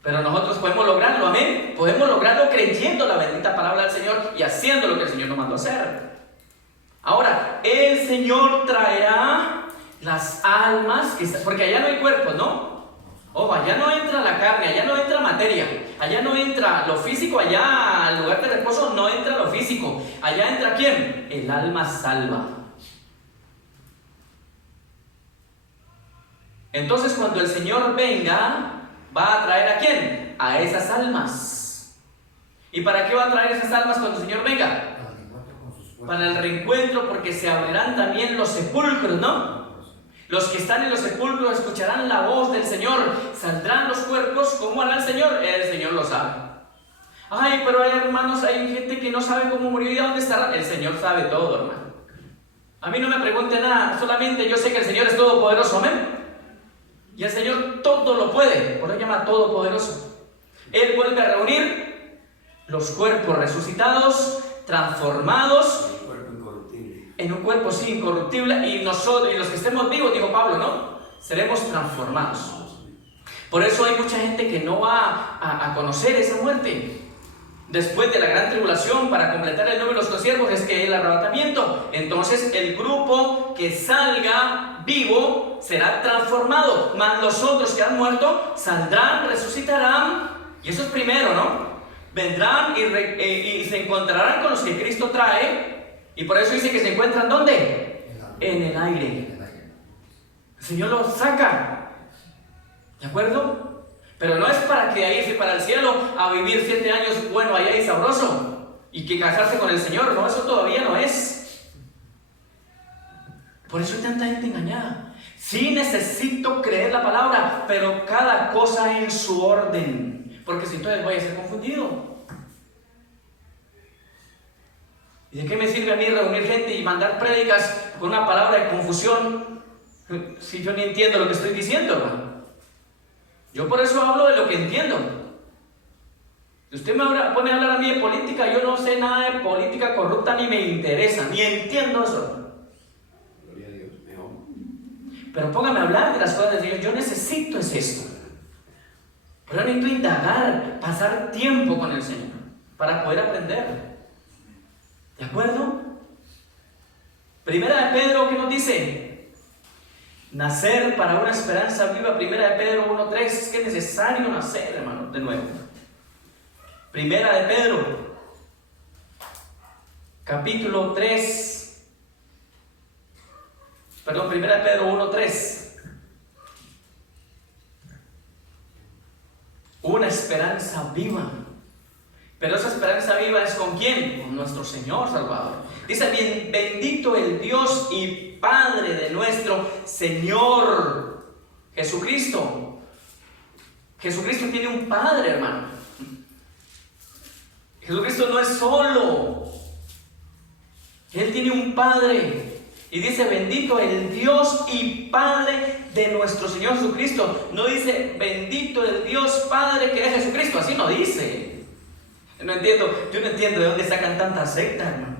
Pero nosotros podemos lograrlo, amén. Podemos lograrlo creyendo la bendita palabra del Señor y haciendo lo que el Señor nos mandó a hacer. Ahora, el Señor traerá las almas, porque allá no hay cuerpos, ¿no? Ojo, allá no entra la carne, allá no entra materia, allá no entra lo físico, allá al lugar de reposo no entra lo físico. Allá entra ¿quién? El alma salva. Entonces cuando el Señor venga, ¿va a traer a quién? A esas almas. ¿Y para qué va a traer esas almas cuando el Señor venga? Para el reencuentro, porque se abrirán también los sepulcros, ¿no? Los que están en los sepulcros escucharán la voz del Señor. Saldrán los cuerpos. ¿Cómo hará el Señor? El Señor lo sabe. Ay, pero hay hermanos, hay gente que no sabe cómo murió y a dónde estará. El Señor sabe todo, hermano. A mí no me pregunte nada, solamente yo sé que el Señor es todopoderoso, amén. Y el Señor todo lo puede, por eso llama todopoderoso. Él vuelve a reunir los cuerpos resucitados, transformados en un cuerpo sí incorruptible, y nosotros, y los que estemos vivos, dijo Pablo, ¿no? Seremos transformados. Por eso hay mucha gente que no va a conocer esa muerte. Después de la gran tribulación, para completar el número de los consiervos, es que el arrebatamiento. Entonces el grupo que salga vivo será transformado, mas los otros que han muerto saldrán, resucitarán, y eso es primero, ¿no? Vendrán y se encontrarán con los que Cristo trae. Y por eso dice que se encuentran ¿dónde? En el aire. El Señor lo saca. ¿De acuerdo? Pero no es para que irse para el cielo a vivir 7 años bueno allá y sabroso y que casarse con el Señor. No, eso todavía no es. Por eso hay tanta gente engañada. Sí necesito creer la palabra, pero cada cosa en su orden. Porque si entonces voy a ser confundido. ¿Y de qué me sirve a mí reunir gente y mandar prédicas con una palabra de confusión si yo ni entiendo lo que estoy diciendo, hermano? Yo por eso hablo de lo que entiendo. Si usted me pone a hablar a mí de política, yo no sé nada de política corrupta, ni me interesa, ni entiendo eso. Gloria a Dios, mejor. Pero póngame a hablar de las cosas de Dios. Yo necesito es esto. Pero yo necesito indagar, pasar tiempo con el Señor para poder aprender. ¿De acuerdo? Primera de Pedro, ¿qué nos dice? Nacer para una esperanza viva. Primera de Pedro 1:3. Es que es necesario nacer, hermano, de nuevo. Primera de Pedro, capítulo 3. Perdón, Primera de Pedro 1:3. Una esperanza viva. Pero esa esperanza viva es ¿con quién? Con nuestro Señor Salvador. Dice bien, bendito el Dios y Padre de nuestro Señor Jesucristo. Jesucristo tiene un Padre, hermano. Jesucristo no es solo. Él tiene un Padre. Y dice, bendito el Dios y Padre de nuestro Señor Jesucristo. No dice, bendito el Dios Padre que es Jesucristo. Así no dice. Yo no entiendo de dónde sacan tantas sectas, hermano.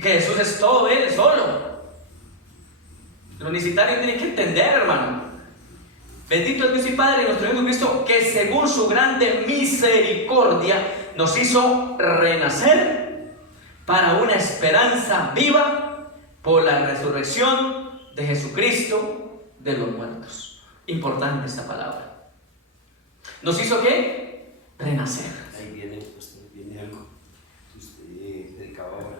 Que Jesús es todo, Él es solo. Los necesitarios tienen que entender, hermano. Bendito el Dios y Padre de nuestro Señor Jesucristo, que según su grande misericordia nos hizo renacer para una esperanza viva por la resurrección de Jesucristo de los muertos. Importante esta palabra. ¿Nos hizo qué? Renacer. Ahí viene algo que usted predicaba ahora,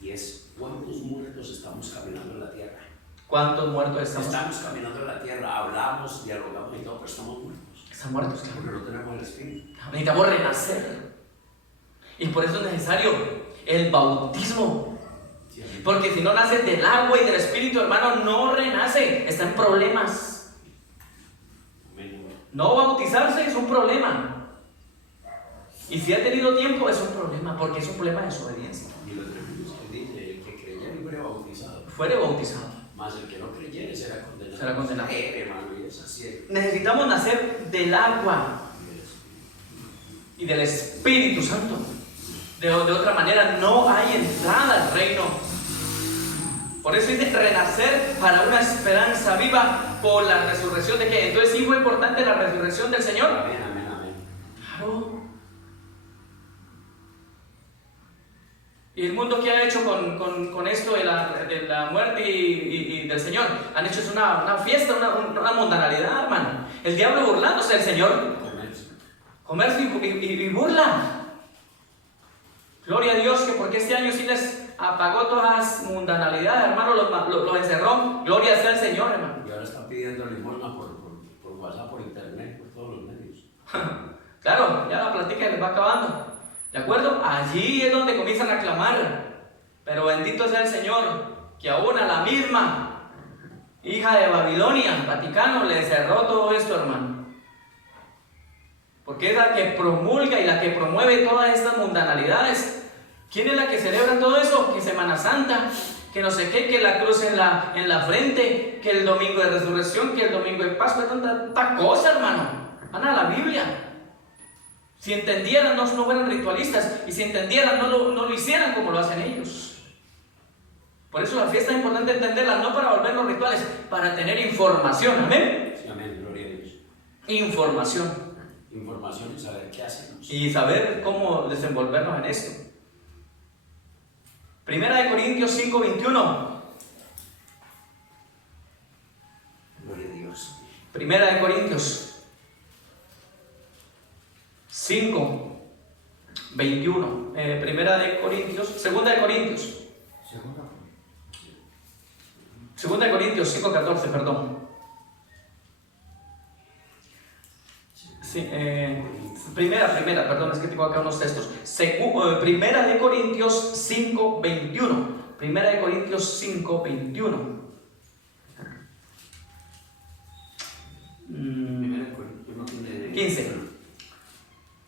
y es ¿cuántos muertos estamos caminando en la tierra? ¿Cuántos muertos estamos? Estamos caminando en la tierra, hablamos, dialogamos y todo, pero estamos muertos. Están muertos, claro. Porque no tenemos el espíritu. Necesitamos renacer. Y por eso es necesario el bautismo. Porque si no nace del agua y del espíritu, hermano, no renace. Está en problemas. No bautizarse es un problema. Y si ha tenido tiempo es un problema, porque es un problema de desobediencia. Y los términos que dice, el que creyera y fuera bautizado. Fuere bautizado. Más el que no creyera será condenado. Será condenado. Hermano, y es así. Necesitamos nacer del agua y del Espíritu Santo. De otra manera no hay entrada al reino. Por eso dice renacer para una esperanza viva por la resurrección de qué. Entonces sí fue importante la resurrección del Señor. Amén, amén, amén. Claro. ¿Y el mundo qué ha hecho con esto de la muerte y del Señor? Han hecho una fiesta, una mundanalidad, hermano. El diablo burlándose del Señor. Comercio y burla. Gloria a Dios que porque este año sí les apagó todas las mundanalidades, hermano, los encerró. Gloria sea al Señor, hermano. Y ahora están pidiendo limosna por WhatsApp, por internet, por todos los medios. Claro, ya la plática les va acabando. ¿De acuerdo? Allí es donde comienzan a clamar. Pero bendito sea el Señor, que aún a la misma hija de Babilonia, Vaticano, le cerró todo esto, hermano. Porque es la que promulga y la que promueve todas estas mundanalidades. ¿Quién es la que celebra todo eso? Que Semana Santa, que no sé qué, que la cruz en la frente, que el domingo de resurrección, que el domingo de Pascua, tanta cosa, hermano. Van a la Biblia. Si entendieran, no fueran ritualistas, y si entendieran, no lo hicieran como lo hacen ellos. Por eso la fiesta es importante entenderla, no para volvernos rituales, para tener información, ¿amén? Sí, amén, gloria a Dios. Información. Información y saber qué hacemos. Y saber cómo desenvolvernos en esto. Primera de Corintios 5:21. Gloria a Dios. Primera de Corintios 5:21. Primera de Corintios, Segunda de Corintios. Segunda de Corintios 5:14, perdón. Sí, perdón, es que tengo acá unos textos. Primera de Corintios 5:21. Primera de Corintios 5:21. Primera de Corintios no tiene...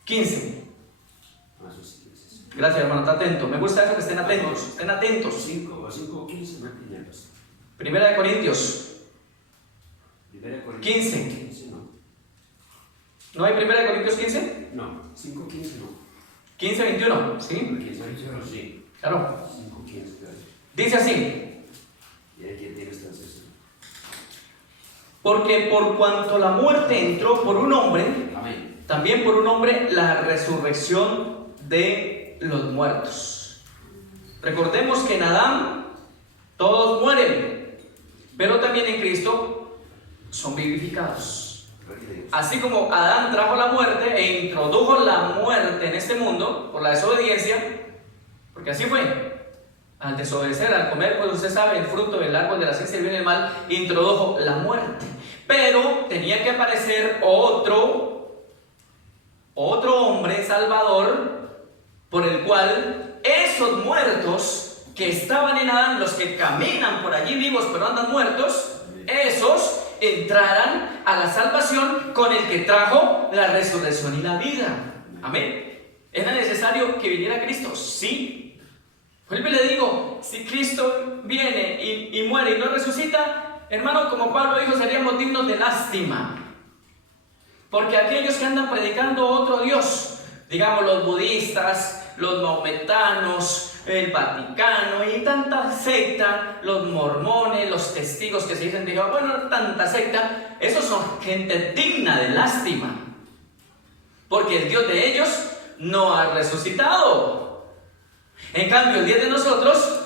15. Ah, eso sí, eso sí. Gracias, hermano, está atento. Me gusta eso, que estén atentos. Estén atentos. 5 o 5:15 no es primero. Primera de Corintios Primera de Corintios 15. no. ¿No hay Primera de Corintios 15? No, 5:15 no. 15:21, ¿sí? 15:21 sí. Claro. 5:15, claro. Dice así: Y ahí que tiene esta sesión. porque por cuanto la muerte entró por un hombre, Amén. también por un hombre la resurrección de los muertos. Recordemos que en Adán todos mueren, pero también en Cristo son vivificados. Así como Adán trajo la muerte e introdujo la muerte en este mundo por la desobediencia, porque así fue. Al desobedecer, al comer, pues usted sabe, el fruto del árbol de la ciencia del bien y el mal, introdujo la muerte. Pero tenía que aparecer otro hombre salvador, por el cual esos muertos que estaban en Adán, los que caminan por allí vivos pero andan muertos, esos entraran a la salvación con el que trajo la resurrección y la vida. Amén. ¿Era necesario que viniera Cristo? Sí. Vuelvo y le digo, si Cristo viene y muere y no resucita, hermano, como Pablo dijo, seríamos dignos de lástima. Porque aquellos que andan predicando otro Dios, digamos los budistas, los maometanos, el Vaticano y tanta secta, los mormones, los testigos que se dicen de Jehová, bueno, tanta secta, esos son gente digna de lástima. Porque el Dios de ellos no ha resucitado. En cambio, el Dios de nosotros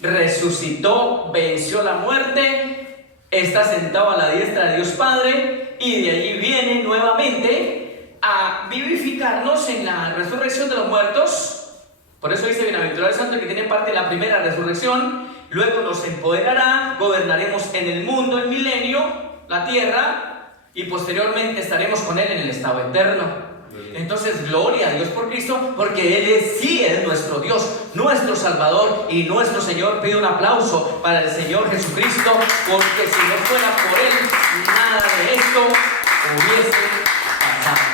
resucitó, venció la muerte, está sentado a la diestra de Dios Padre y de allí viene nuevamente a vivificarnos en la resurrección de los muertos. Por eso dice: bienaventurado el santo que tiene parte de la primera resurrección. Luego nos empoderará, gobernaremos en el mundo, el milenio, la tierra, y posteriormente estaremos con Él en el estado eterno. Entonces, gloria a Dios por Cristo, porque Él sí es nuestro Dios, nuestro Salvador y nuestro Señor. Pido un aplauso para el Señor Jesucristo, porque si no fuera por Él, nada de esto hubiese pasado.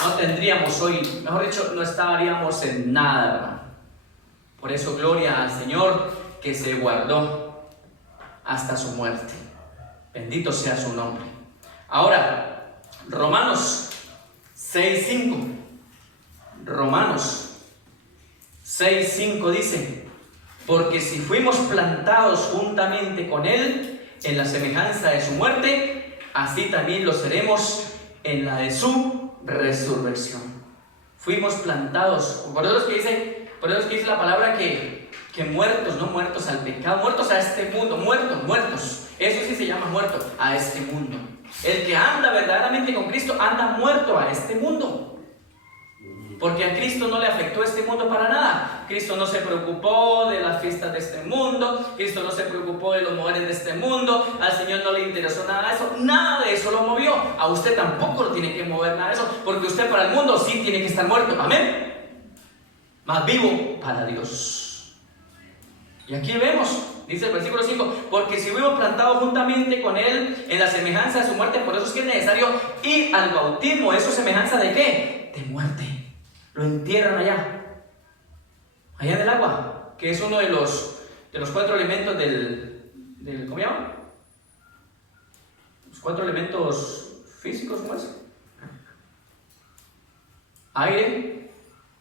No tendríamos hoy, mejor dicho, no estaríamos en nada, hermano. Por eso, gloria al Señor que se guardó hasta su muerte. Bendito sea su nombre. Ahora, Romanos 6:5. Romanos 6:5 dice: porque si fuimos plantados juntamente con Él en la semejanza de su muerte, así también lo seremos en la de su resurrección. Fuimos plantados. Por eso es que dice la palabra que muertos, no muertos al pecado, muertos a este mundo, muertos. Eso sí se llama muerto, a este mundo. El que anda verdaderamente con Cristo anda muerto a este mundo. Porque a Cristo no le afectó este mundo para nada. Cristo no se preocupó de las fiestas de este mundo. Cristo no se preocupó de los moveres de este mundo. Al Señor no le interesó nada de eso. Nada de eso lo movió. A usted tampoco lo tiene que mover nada de eso. Porque usted para el mundo sí tiene que estar muerto. Amén. Más vivo para Dios. Y aquí vemos, dice el versículo 5: porque si fuimos plantados juntamente con Él en la semejanza de su muerte, por eso es que es necesario ir al bautismo. ¿Eso semejanza de qué? De muerte. Lo entierran allá en el agua, que es uno de los 4 elementos del ¿cómo se llama? Los 4 elementos físicos, ¿cómo es? Aire,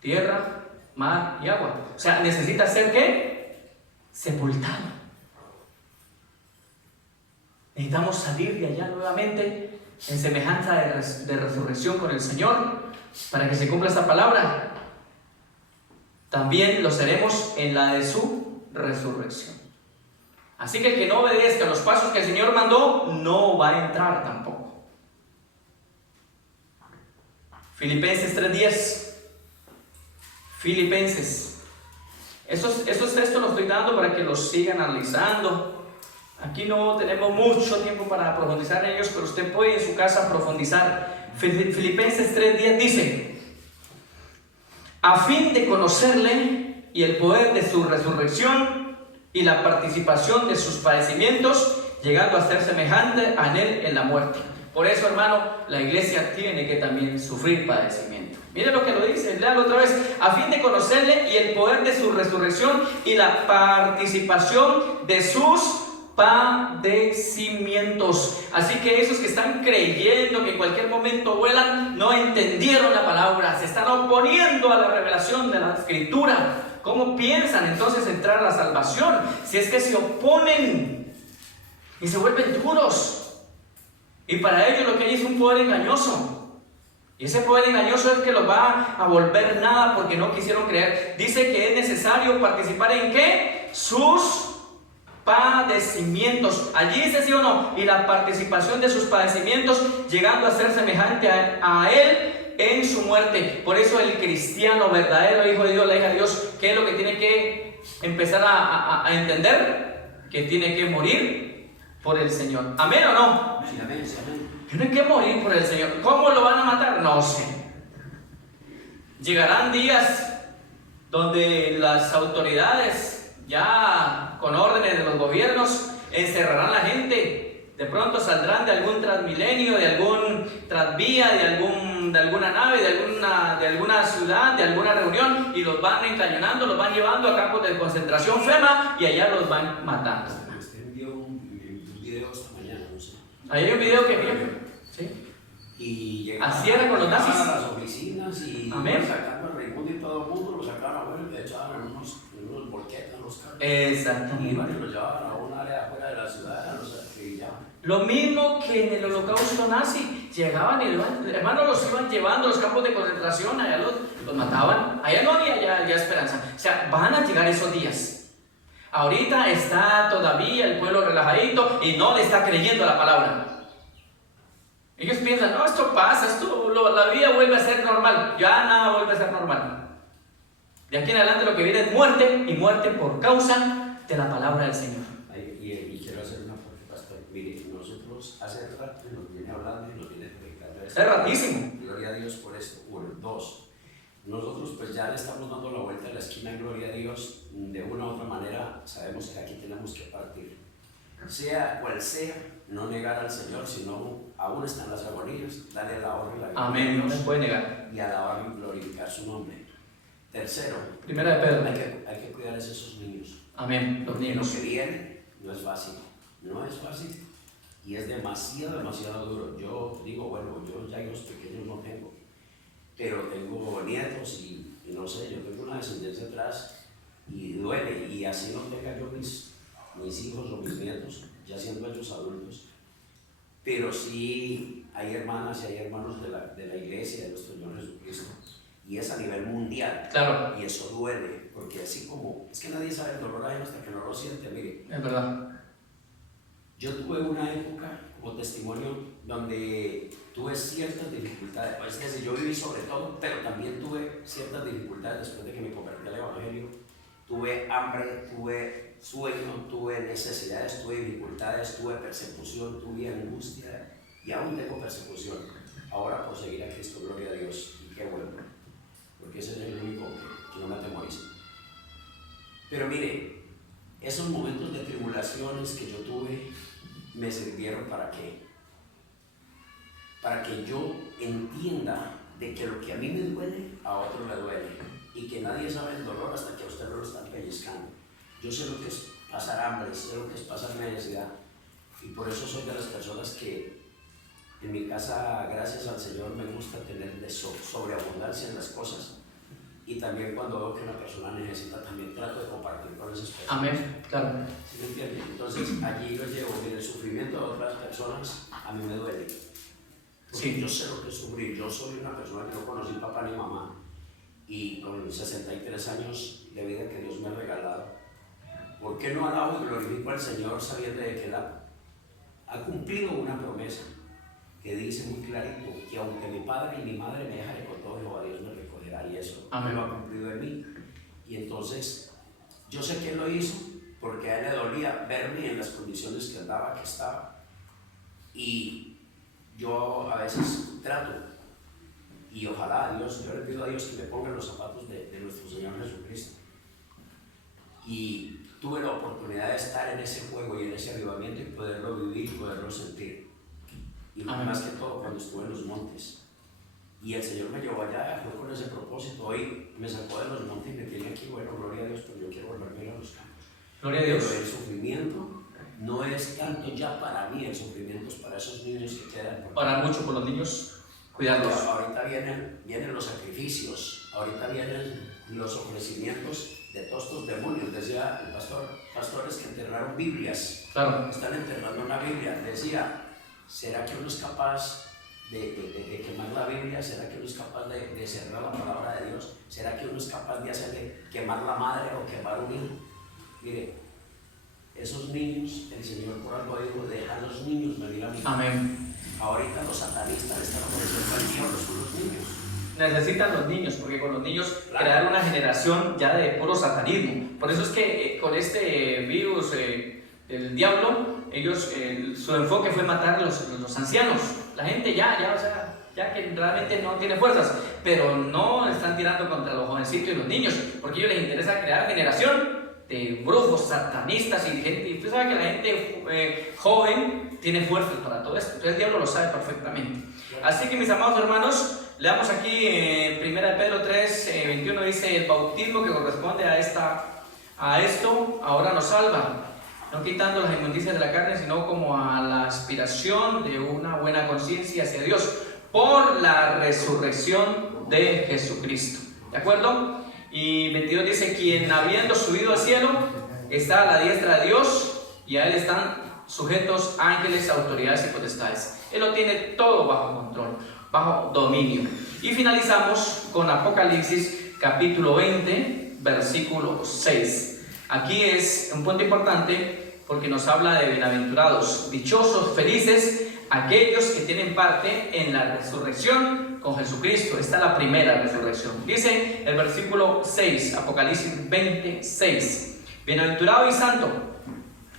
tierra, mar y agua. O sea, necesita ser ¿qué? Sepultado. Necesitamos salir de allá nuevamente en semejanza de resurrección con el Señor, para que se cumpla esta palabra. También lo seremos en la de su resurrección. Así que el que no obedezca los pasos que el Señor mandó, no va a entrar tampoco. Filipenses 3:10. Filipenses. Estos textos los estoy dando para que los sigan analizando. Aquí no tenemos mucho tiempo para profundizar en ellos, pero usted puede en su casa profundizar. Filipenses 3:10 dice: a fin de conocerle y el poder de su resurrección y la participación de sus padecimientos, llegando a ser semejante a él en la muerte. Por eso, hermano, la iglesia tiene que también sufrir padecimiento. Mire lo que lo dice, léalo otra vez. A fin de conocerle y el poder de su resurrección y la participación de sus padecimientos. Así que esos que están creyendo que en cualquier momento vuelan, no entendieron la palabra, se están oponiendo a la revelación de la Escritura. ¿Cómo piensan entonces entrar a la salvación? Si es que se oponen y se vuelven duros. Y para ellos lo que hay es un poder engañoso. Y ese poder engañoso es que los va a volver nada porque no quisieron creer. Dice que es necesario participar en ¿qué? Sus padecimientos. Allí dice sí o no. Y la participación de sus padecimientos, llegando a ser semejante a él en su muerte. Por eso el cristiano verdadero, hijo de Dios, la hija de Dios, ¿qué es lo que tiene que empezar a entender? Que tiene que morir por el Señor. ¿Amén o no? Sí, amén, sí, amén. Tiene que morir por el Señor. ¿Cómo lo van a matar? No sé. Llegarán días donde las autoridades, ya con órdenes de los gobiernos, encerrarán a la gente. De pronto saldrán de algún transmilenio, de algún transvía, de alguna nave, de alguna ciudad, de alguna reunión, y los van encañonando, los van llevando a campos de concentración FEMA y allá los van matando. Usted envió un video esta mañana, no sé. Ahí hay un video que vi. ¿Sí? Y Así era con los nazis. a las oficinas y amén, sacando al Raimundo y todo el mundo, lo sacaban afuera y le echaban en unos volquetas los carros. Exactamente. Iban y los llevaban a un área afuera de la ciudad, los acribillaban. Lo mismo que en el holocausto nazi. Llegaban y hermanos, los iban llevando a los campos de concentración, allá los mataban. Allá no había ya esperanza. O sea, van a llegar esos días. Ahorita está todavía el pueblo relajadito y no le está creyendo la palabra. Ellos piensan, no, esto pasa, la vida vuelve a ser normal. Ya nada vuelve a ser normal. De aquí en adelante lo que viene es muerte, y muerte por causa de la palabra del Señor. Y quiero hacer una parte, pastor. Mire, nosotros hace rato nos viene hablando y nos viene predicando. Es rarísimo. Gloria a Dios por esto. Uno, dos. Nosotros pues ya le estamos dando la vuelta a la esquina, gloria a Dios. De una u otra manera sabemos que aquí tenemos que partir. Sea cual sea, no negar al Señor, sino aún están las agonías, darle la honra y la gloria Amén, a no Dios se puede negar. y alabar y glorificar su nombre. Tercero, Primera de Pedro. hay que cuidar a esos niños. Amén, los Lo niños. que viene no es fácil, no es fácil y es demasiado duro. Yo digo, bueno, yo ya hijos pequeños no tengo, pero tengo nietos y no sé, yo tengo una descendencia atrás y duele, y así no tenga yo mis hijos o mis nietos, ya siendo ellos adultos, pero sí hay hermanas y hay hermanos de la iglesia de nuestro Señor Jesucristo, y es a nivel mundial. Claro. Y eso duele, porque así como, es que nadie sabe el dolor ajeno hasta que no lo siente. Mire, Es verdad. yo tuve una época como testimonio donde tuve ciertas dificultades, es decir, yo viví sobre todo, pero también tuve ciertas dificultades después de que me convertí al Evangelio. Tuve hambre, tuve sueño, tuve necesidades, tuve dificultades, tuve persecución, tuve angustia y aún tengo persecución. Ahora por seguir a Cristo, gloria a Dios, y qué bueno, porque ese es el único que no me atemoriza. Pero mire, esos momentos de tribulaciones que yo tuve me sirvieron ¿para qué? Para que yo entienda de que lo que a mí me duele, a otro le duele, y que nadie sabe el dolor hasta que a usted no lo están pellizcando. Yo sé lo que es pasar hambre, sé lo que es pasar necesidad, y por eso soy de las personas que en mi casa, gracias al Señor, me gusta tener sobreabundancia en las cosas, y también cuando veo que una persona necesita, también trato de compartir con esas personas. Amén, claro. ¿Sí me entienden? Entonces allí lo llevo. Mire, el sufrimiento de otras personas a mí me duele, porque Sí. yo sé lo que es sufrir. Yo soy una persona que no conocí papá ni mamá, y con 63 años de vida que Dios me ha regalado, ¿por qué no alabo y glorifico al Señor sabiendo de que Él ha cumplido una promesa que dice muy clarito que aunque mi padre y mi madre me dejaré con todo, Jehová Dios me recogerá, y eso Amén. lo ha cumplido en mí? Y entonces yo sé que Él lo hizo porque a él le dolía verme en las condiciones que andaba, que estaba. Y yo a veces trato, y ojalá a Dios, yo le pido a Dios que me ponga en los zapatos de nuestro Señor Jesucristo. Y tuve la oportunidad de estar en ese fuego y en ese avivamiento y poderlo vivir y poderlo sentir. Y más que todo cuando estuve en los montes. Y el Señor me llevó allá, fue con ese propósito. Hoy me sacó de los montes y me tiene aquí. Bueno, gloria a Dios, pero yo quiero volverme a ir a los campos. Gloria a Dios. Pero el sufrimiento no es tanto ya para mí, el sufrimiento es para esos niños que quedan. Orar mucho por los niños, cuidarlos. Ahorita vienen los sacrificios, ahorita vienen los ofrecimientos de todos estos demonios. Decía el pastor, pastores que enterraron Biblias. Claro. Están enterrando una Biblia. Decía, ¿será que uno es capaz de quemar la Biblia? ¿Será que uno es capaz de cerrar la palabra de Dios? ¿Será que uno es capaz de hacerle quemar la madre o quemar un hijo? Mire, esos niños, el Señor por algo dijo, deja a los niños venir a mí. Amén. Ahorita los satanistas están ofreciendo al diablo con los niños. Necesitan los niños, porque con los niños Claro. crear una generación ya de puro satanismo. Por eso es que con este virus del diablo, ellos, su enfoque fue matar a los ancianos. La gente o sea, ya que realmente no tiene fuerzas, pero no están tirando contra los jovencitos y los niños, porque a ellos les interesa crear generación de brujos, satanistas y gente. Y usted sabe que la gente joven tiene fuerzas para todo esto. Entonces el diablo lo sabe perfectamente. Así que mis amados hermanos, leamos aquí en 1 Pedro 3, 21 dice: el bautismo que corresponde a esto ahora nos salva, no quitando las inmundicias de la carne, sino como a la aspiración de una buena conciencia hacia Dios, por la resurrección de Jesucristo. ¿De acuerdo? Y 22 dice: quien habiendo subido al cielo está a la diestra de Dios, y a él están sujetos ángeles, autoridades y potestades. Él lo tiene todo bajo control, bajo dominio. Y finalizamos con Apocalipsis capítulo 20, versículo 6. Aquí es un punto importante porque nos habla de bienaventurados, dichosos, felices, aquellos que tienen parte en la resurrección con Jesucristo. Esta es la primera resurrección. Dice el versículo 6, Apocalipsis 26. Bienaventurado y santo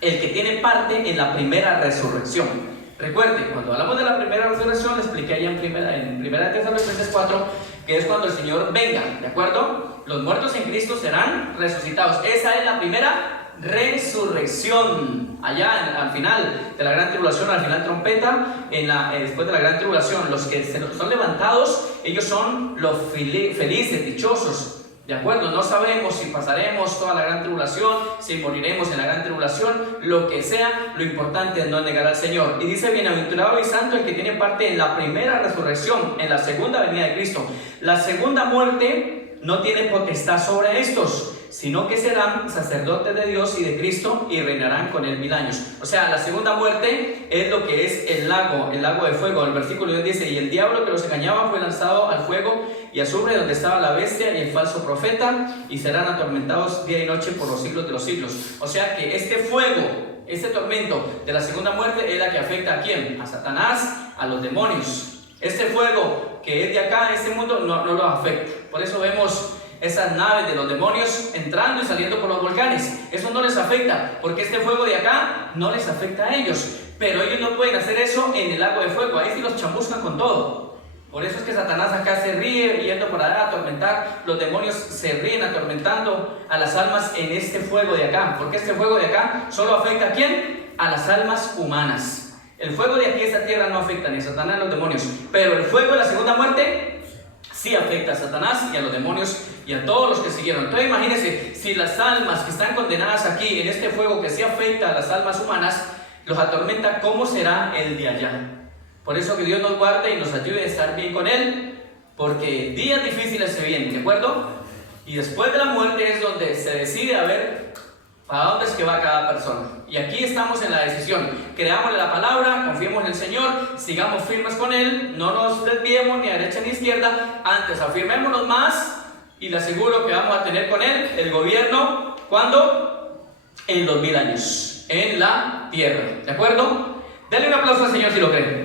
el que tiene parte en la primera resurrección. Recuerde, cuando hablamos de la primera resurrección, le expliqué allá en primera Tesalonicenses 4, que es cuando el Señor venga, ¿de acuerdo? Los muertos en Cristo serán resucitados. Esa es la primera resurrección. Allá al final de la gran tribulación, al final trompeta, después de la gran tribulación, los que son levantados, ellos son los felices, dichosos. ¿De acuerdo? No sabemos si pasaremos toda la gran tribulación, si moriremos en la gran tribulación, lo que sea, lo importante es no negar al Señor. Y dice: bienaventurado y santo el que tiene parte en la primera resurrección, en la segunda venida de Cristo. La segunda muerte no tiene potestad sobre estos, sino que serán sacerdotes de Dios y de Cristo y reinarán con él 1000 años. O sea, la segunda muerte es lo que es el lago de fuego. El versículo 10 dice: y el diablo que los engañaba fue lanzado al fuego y azufre, donde estaba la bestia y el falso profeta, y serán atormentados día y noche por los siglos de los siglos. O sea que este fuego, este tormento de la segunda muerte es la que afecta ¿a quién? A Satanás, a los demonios. Este fuego que es de acá, en este mundo, no los afecta. Por eso vemos esas naves de los demonios entrando y saliendo por los volcanes. Eso no les afecta, porque este fuego de acá no les afecta a ellos. Pero ellos no pueden hacer eso en el lago de fuego. Ahí sí los chamuscan con todo. Por eso es que Satanás acá se ríe yendo por allá a atormentar. Los demonios se ríen atormentando a las almas en este fuego de acá. Porque este fuego de acá solo afecta ¿a quién? A las almas humanas. El fuego de aquí, esta tierra, no afecta ni a Satanás ni a los demonios. Pero el fuego de la segunda muerte sí afecta a Satanás y a los demonios y a todos los que siguieron. Entonces imagínense, si las almas que están condenadas aquí en este fuego que sí afecta a las almas humanas, los atormenta, ¿cómo será el de allá? Por eso que Dios nos guarde y nos ayude a estar bien con Él, porque días difíciles se vienen, ¿de acuerdo? Y después de la muerte es donde se decide a ver para dónde es que va cada persona. Y aquí estamos en la decisión. Creámosle la palabra, confiemos en el Señor, sigamos firmes con Él, no nos desviemos ni a derecha ni a izquierda, antes afirmémonos más y le aseguro que vamos a tener con Él el gobierno, ¿cuándo? En los 1000 años, en la tierra, ¿de acuerdo? Denle un aplauso al Señor si lo creen.